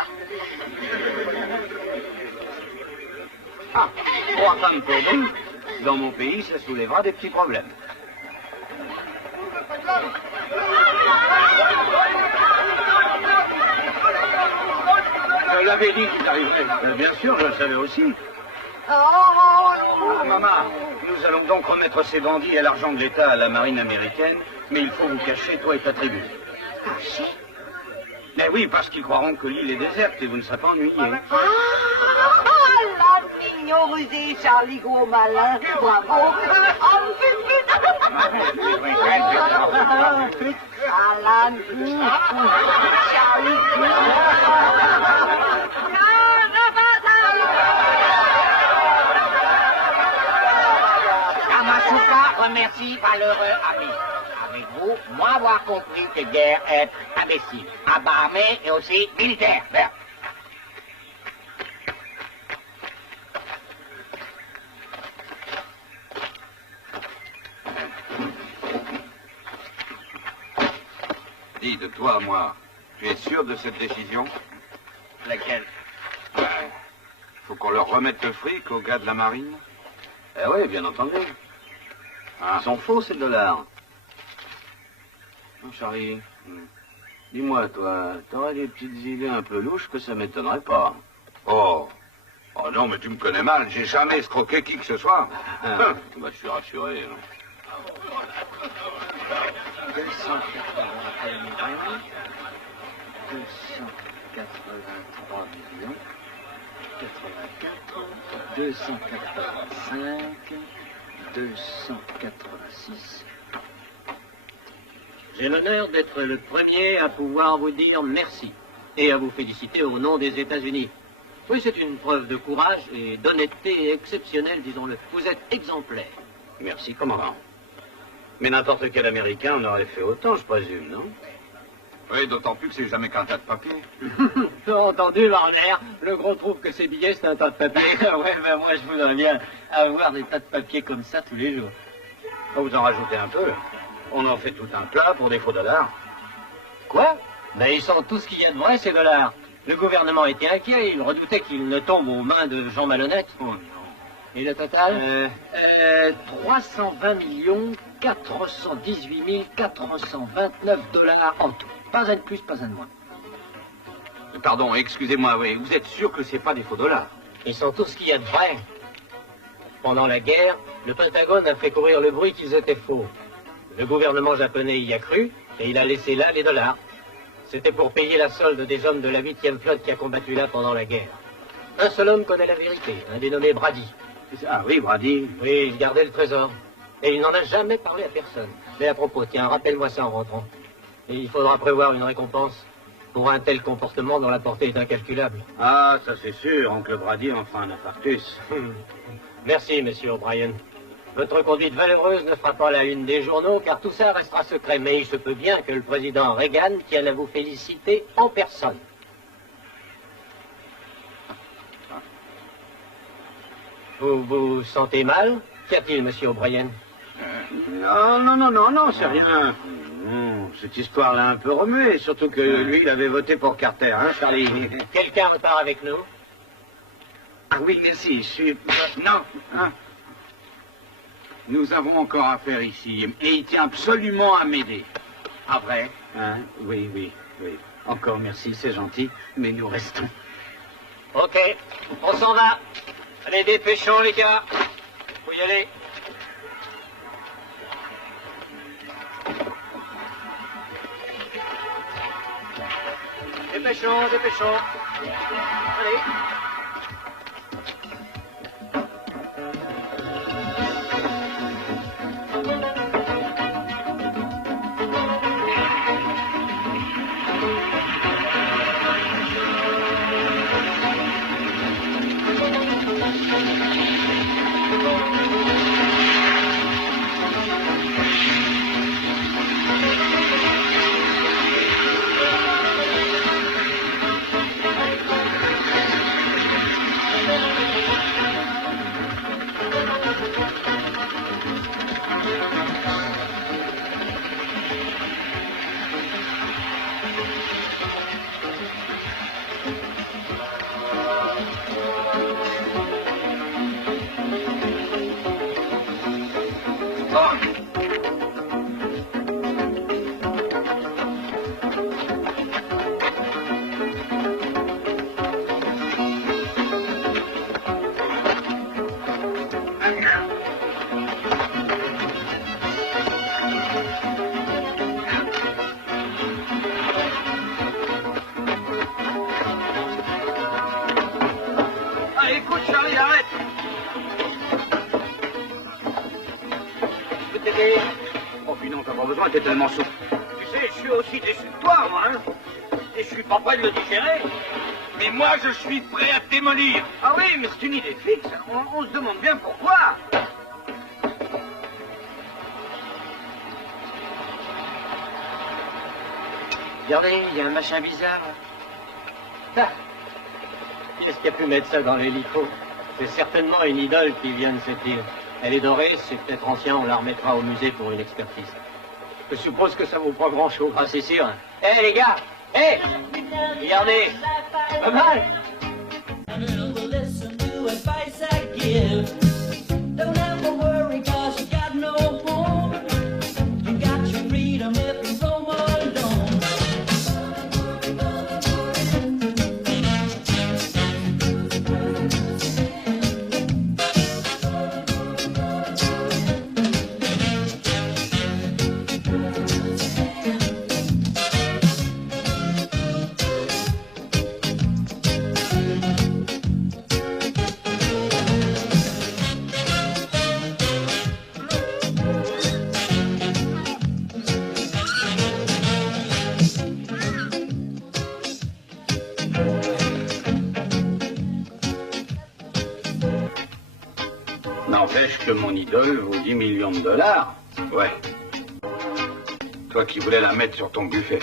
Ah, 3 femmes pour vous, dans mon pays, ça soulèvera des petits problèmes. Je l'avais dit qu'il arriverait. Bien sûr, je le savais aussi. Oh, maman, nous allons donc remettre ces bandits et l'argent de l'État à la marine américaine, mais il faut vous cacher, toi et ta tribu. Cacher? Mais oui, parce qu'ils croiront que l'île est déserte et vous ne serez pas ennuyés. Ah, la mignon rusé, Charlie gros malin, bravo. Oh, pute. Alan, Charlie. Remercie malheureux ami. Avec vous, moi avoir compris que guerre est imbécile, armée et aussi militaire. Bien. Dis, de toi à moi, tu es sûr de cette décision? Laquelle? Faut qu'on leur remette le fric aux gars de la marine? Eh oui, bien entendu. Ils sont faux, ces dollars. Non, Charlie, dis-moi, toi, t'aurais des petites idées un peu louches que ça m'étonnerait pas. Oh non, mais tu me connais mal, j'ai jamais escroqué qui que ce soit. Bah, je suis rassuré. 283 millions, 84, 285, 286. J'ai l'honneur d'être le premier à pouvoir vous dire merci et à vous féliciter au nom des États-Unis. Oui, c'est une preuve de courage et d'honnêteté exceptionnelle, disons-le. Vous êtes exemplaire. Merci, commandant. Mais n'importe quel Américain en aurait fait autant, je présume, non? Oui, d'autant plus que c'est jamais qu'un tas de papier. T'as entendu, Warner? Le gros trouve que ces billets, c'est un tas de papier. Ouais, ben moi, je voudrais bien avoir des tas de papier comme ça tous les jours. Vous en rajoutez un peu. On en fait tout un plat pour des faux dollars. Quoi? Ben, ils sont tout ce qu'il y a de vrai, ces dollars. Le gouvernement était inquiet, il redoutait qu'ils ne tombent aux mains de gens malhonnêtes. Oh non. Et le total 320 418 429 $ en tout. Pas un de plus, pas un de moins. Pardon, excusez-moi, oui, vous êtes sûr que c'est pas des faux dollars? Ils sont tout ce qu'il y a de vrai. Pendant la guerre, le Pentagone a fait courir le bruit qu'ils étaient faux. Le gouvernement japonais y a cru, et il a laissé là les dollars. C'était pour payer la solde des hommes de la 8e flotte qui a combattu là pendant la guerre. Un seul homme connaît la vérité, un dénommé Brady. Ah oui, Brady. Oui, il gardait le trésor. Et il n'en a jamais parlé à personne. Mais à propos, tiens, rappelle-moi ça en rentrant. Et il faudra prévoir une récompense pour un tel comportement dont la portée est incalculable. Ah, ça c'est sûr, oncle Brady en fera un infarctus. Merci, monsieur O'Brien. Votre conduite valeureuse ne fera pas la une des journaux, car tout ça restera secret. Mais il se peut bien que le président Reagan tienne à vous féliciter en personne. Vous vous sentez mal? Qu'y a-t-il, monsieur O'Brien? Non, c'est rien. Cette histoire l'a un peu remué, surtout que lui, il avait voté pour Carter, hein, Charlie? Quelqu'un repart avec nous? Ah oui, merci, je suis... Non, hein. Nous avons encore affaire ici, et il tient absolument à m'aider. Ah, vrai? Hein? Oui. Encore merci, c'est gentil, mais nous restons. Ok, on s'en va. Allez, dépêchons, les gars. Faut y aller. Dépêchons. Allez. Écoute, Charlie, arrête. Je peux t'aider? Oh, puis non, t'as pas besoin, t'es tellement souple. Tu sais, je suis aussi déçu de toi, moi, hein. Et je suis pas prêt de le digérer. Mais moi, je suis prêt à te démolir. Ah oui, mais c'est une idée fixe. On se demande bien pourquoi. Regardez, il y a un machin bizarre. Ah. Qui est-ce qui a pu mettre ça dans l'hélico? C'est certainement une idole qui vient de cette île. Elle est dorée, c'est peut-être ancien, on la remettra au musée pour une expertise. Je suppose que ça vaut pas grand-chose. Ah, c'est sûr. Hé, les gars! Hé! Regardez! Pas mal! N'empêche que mon idole vaut 10 millions de dollars. Ouais. Toi qui voulais la mettre sur ton buffet.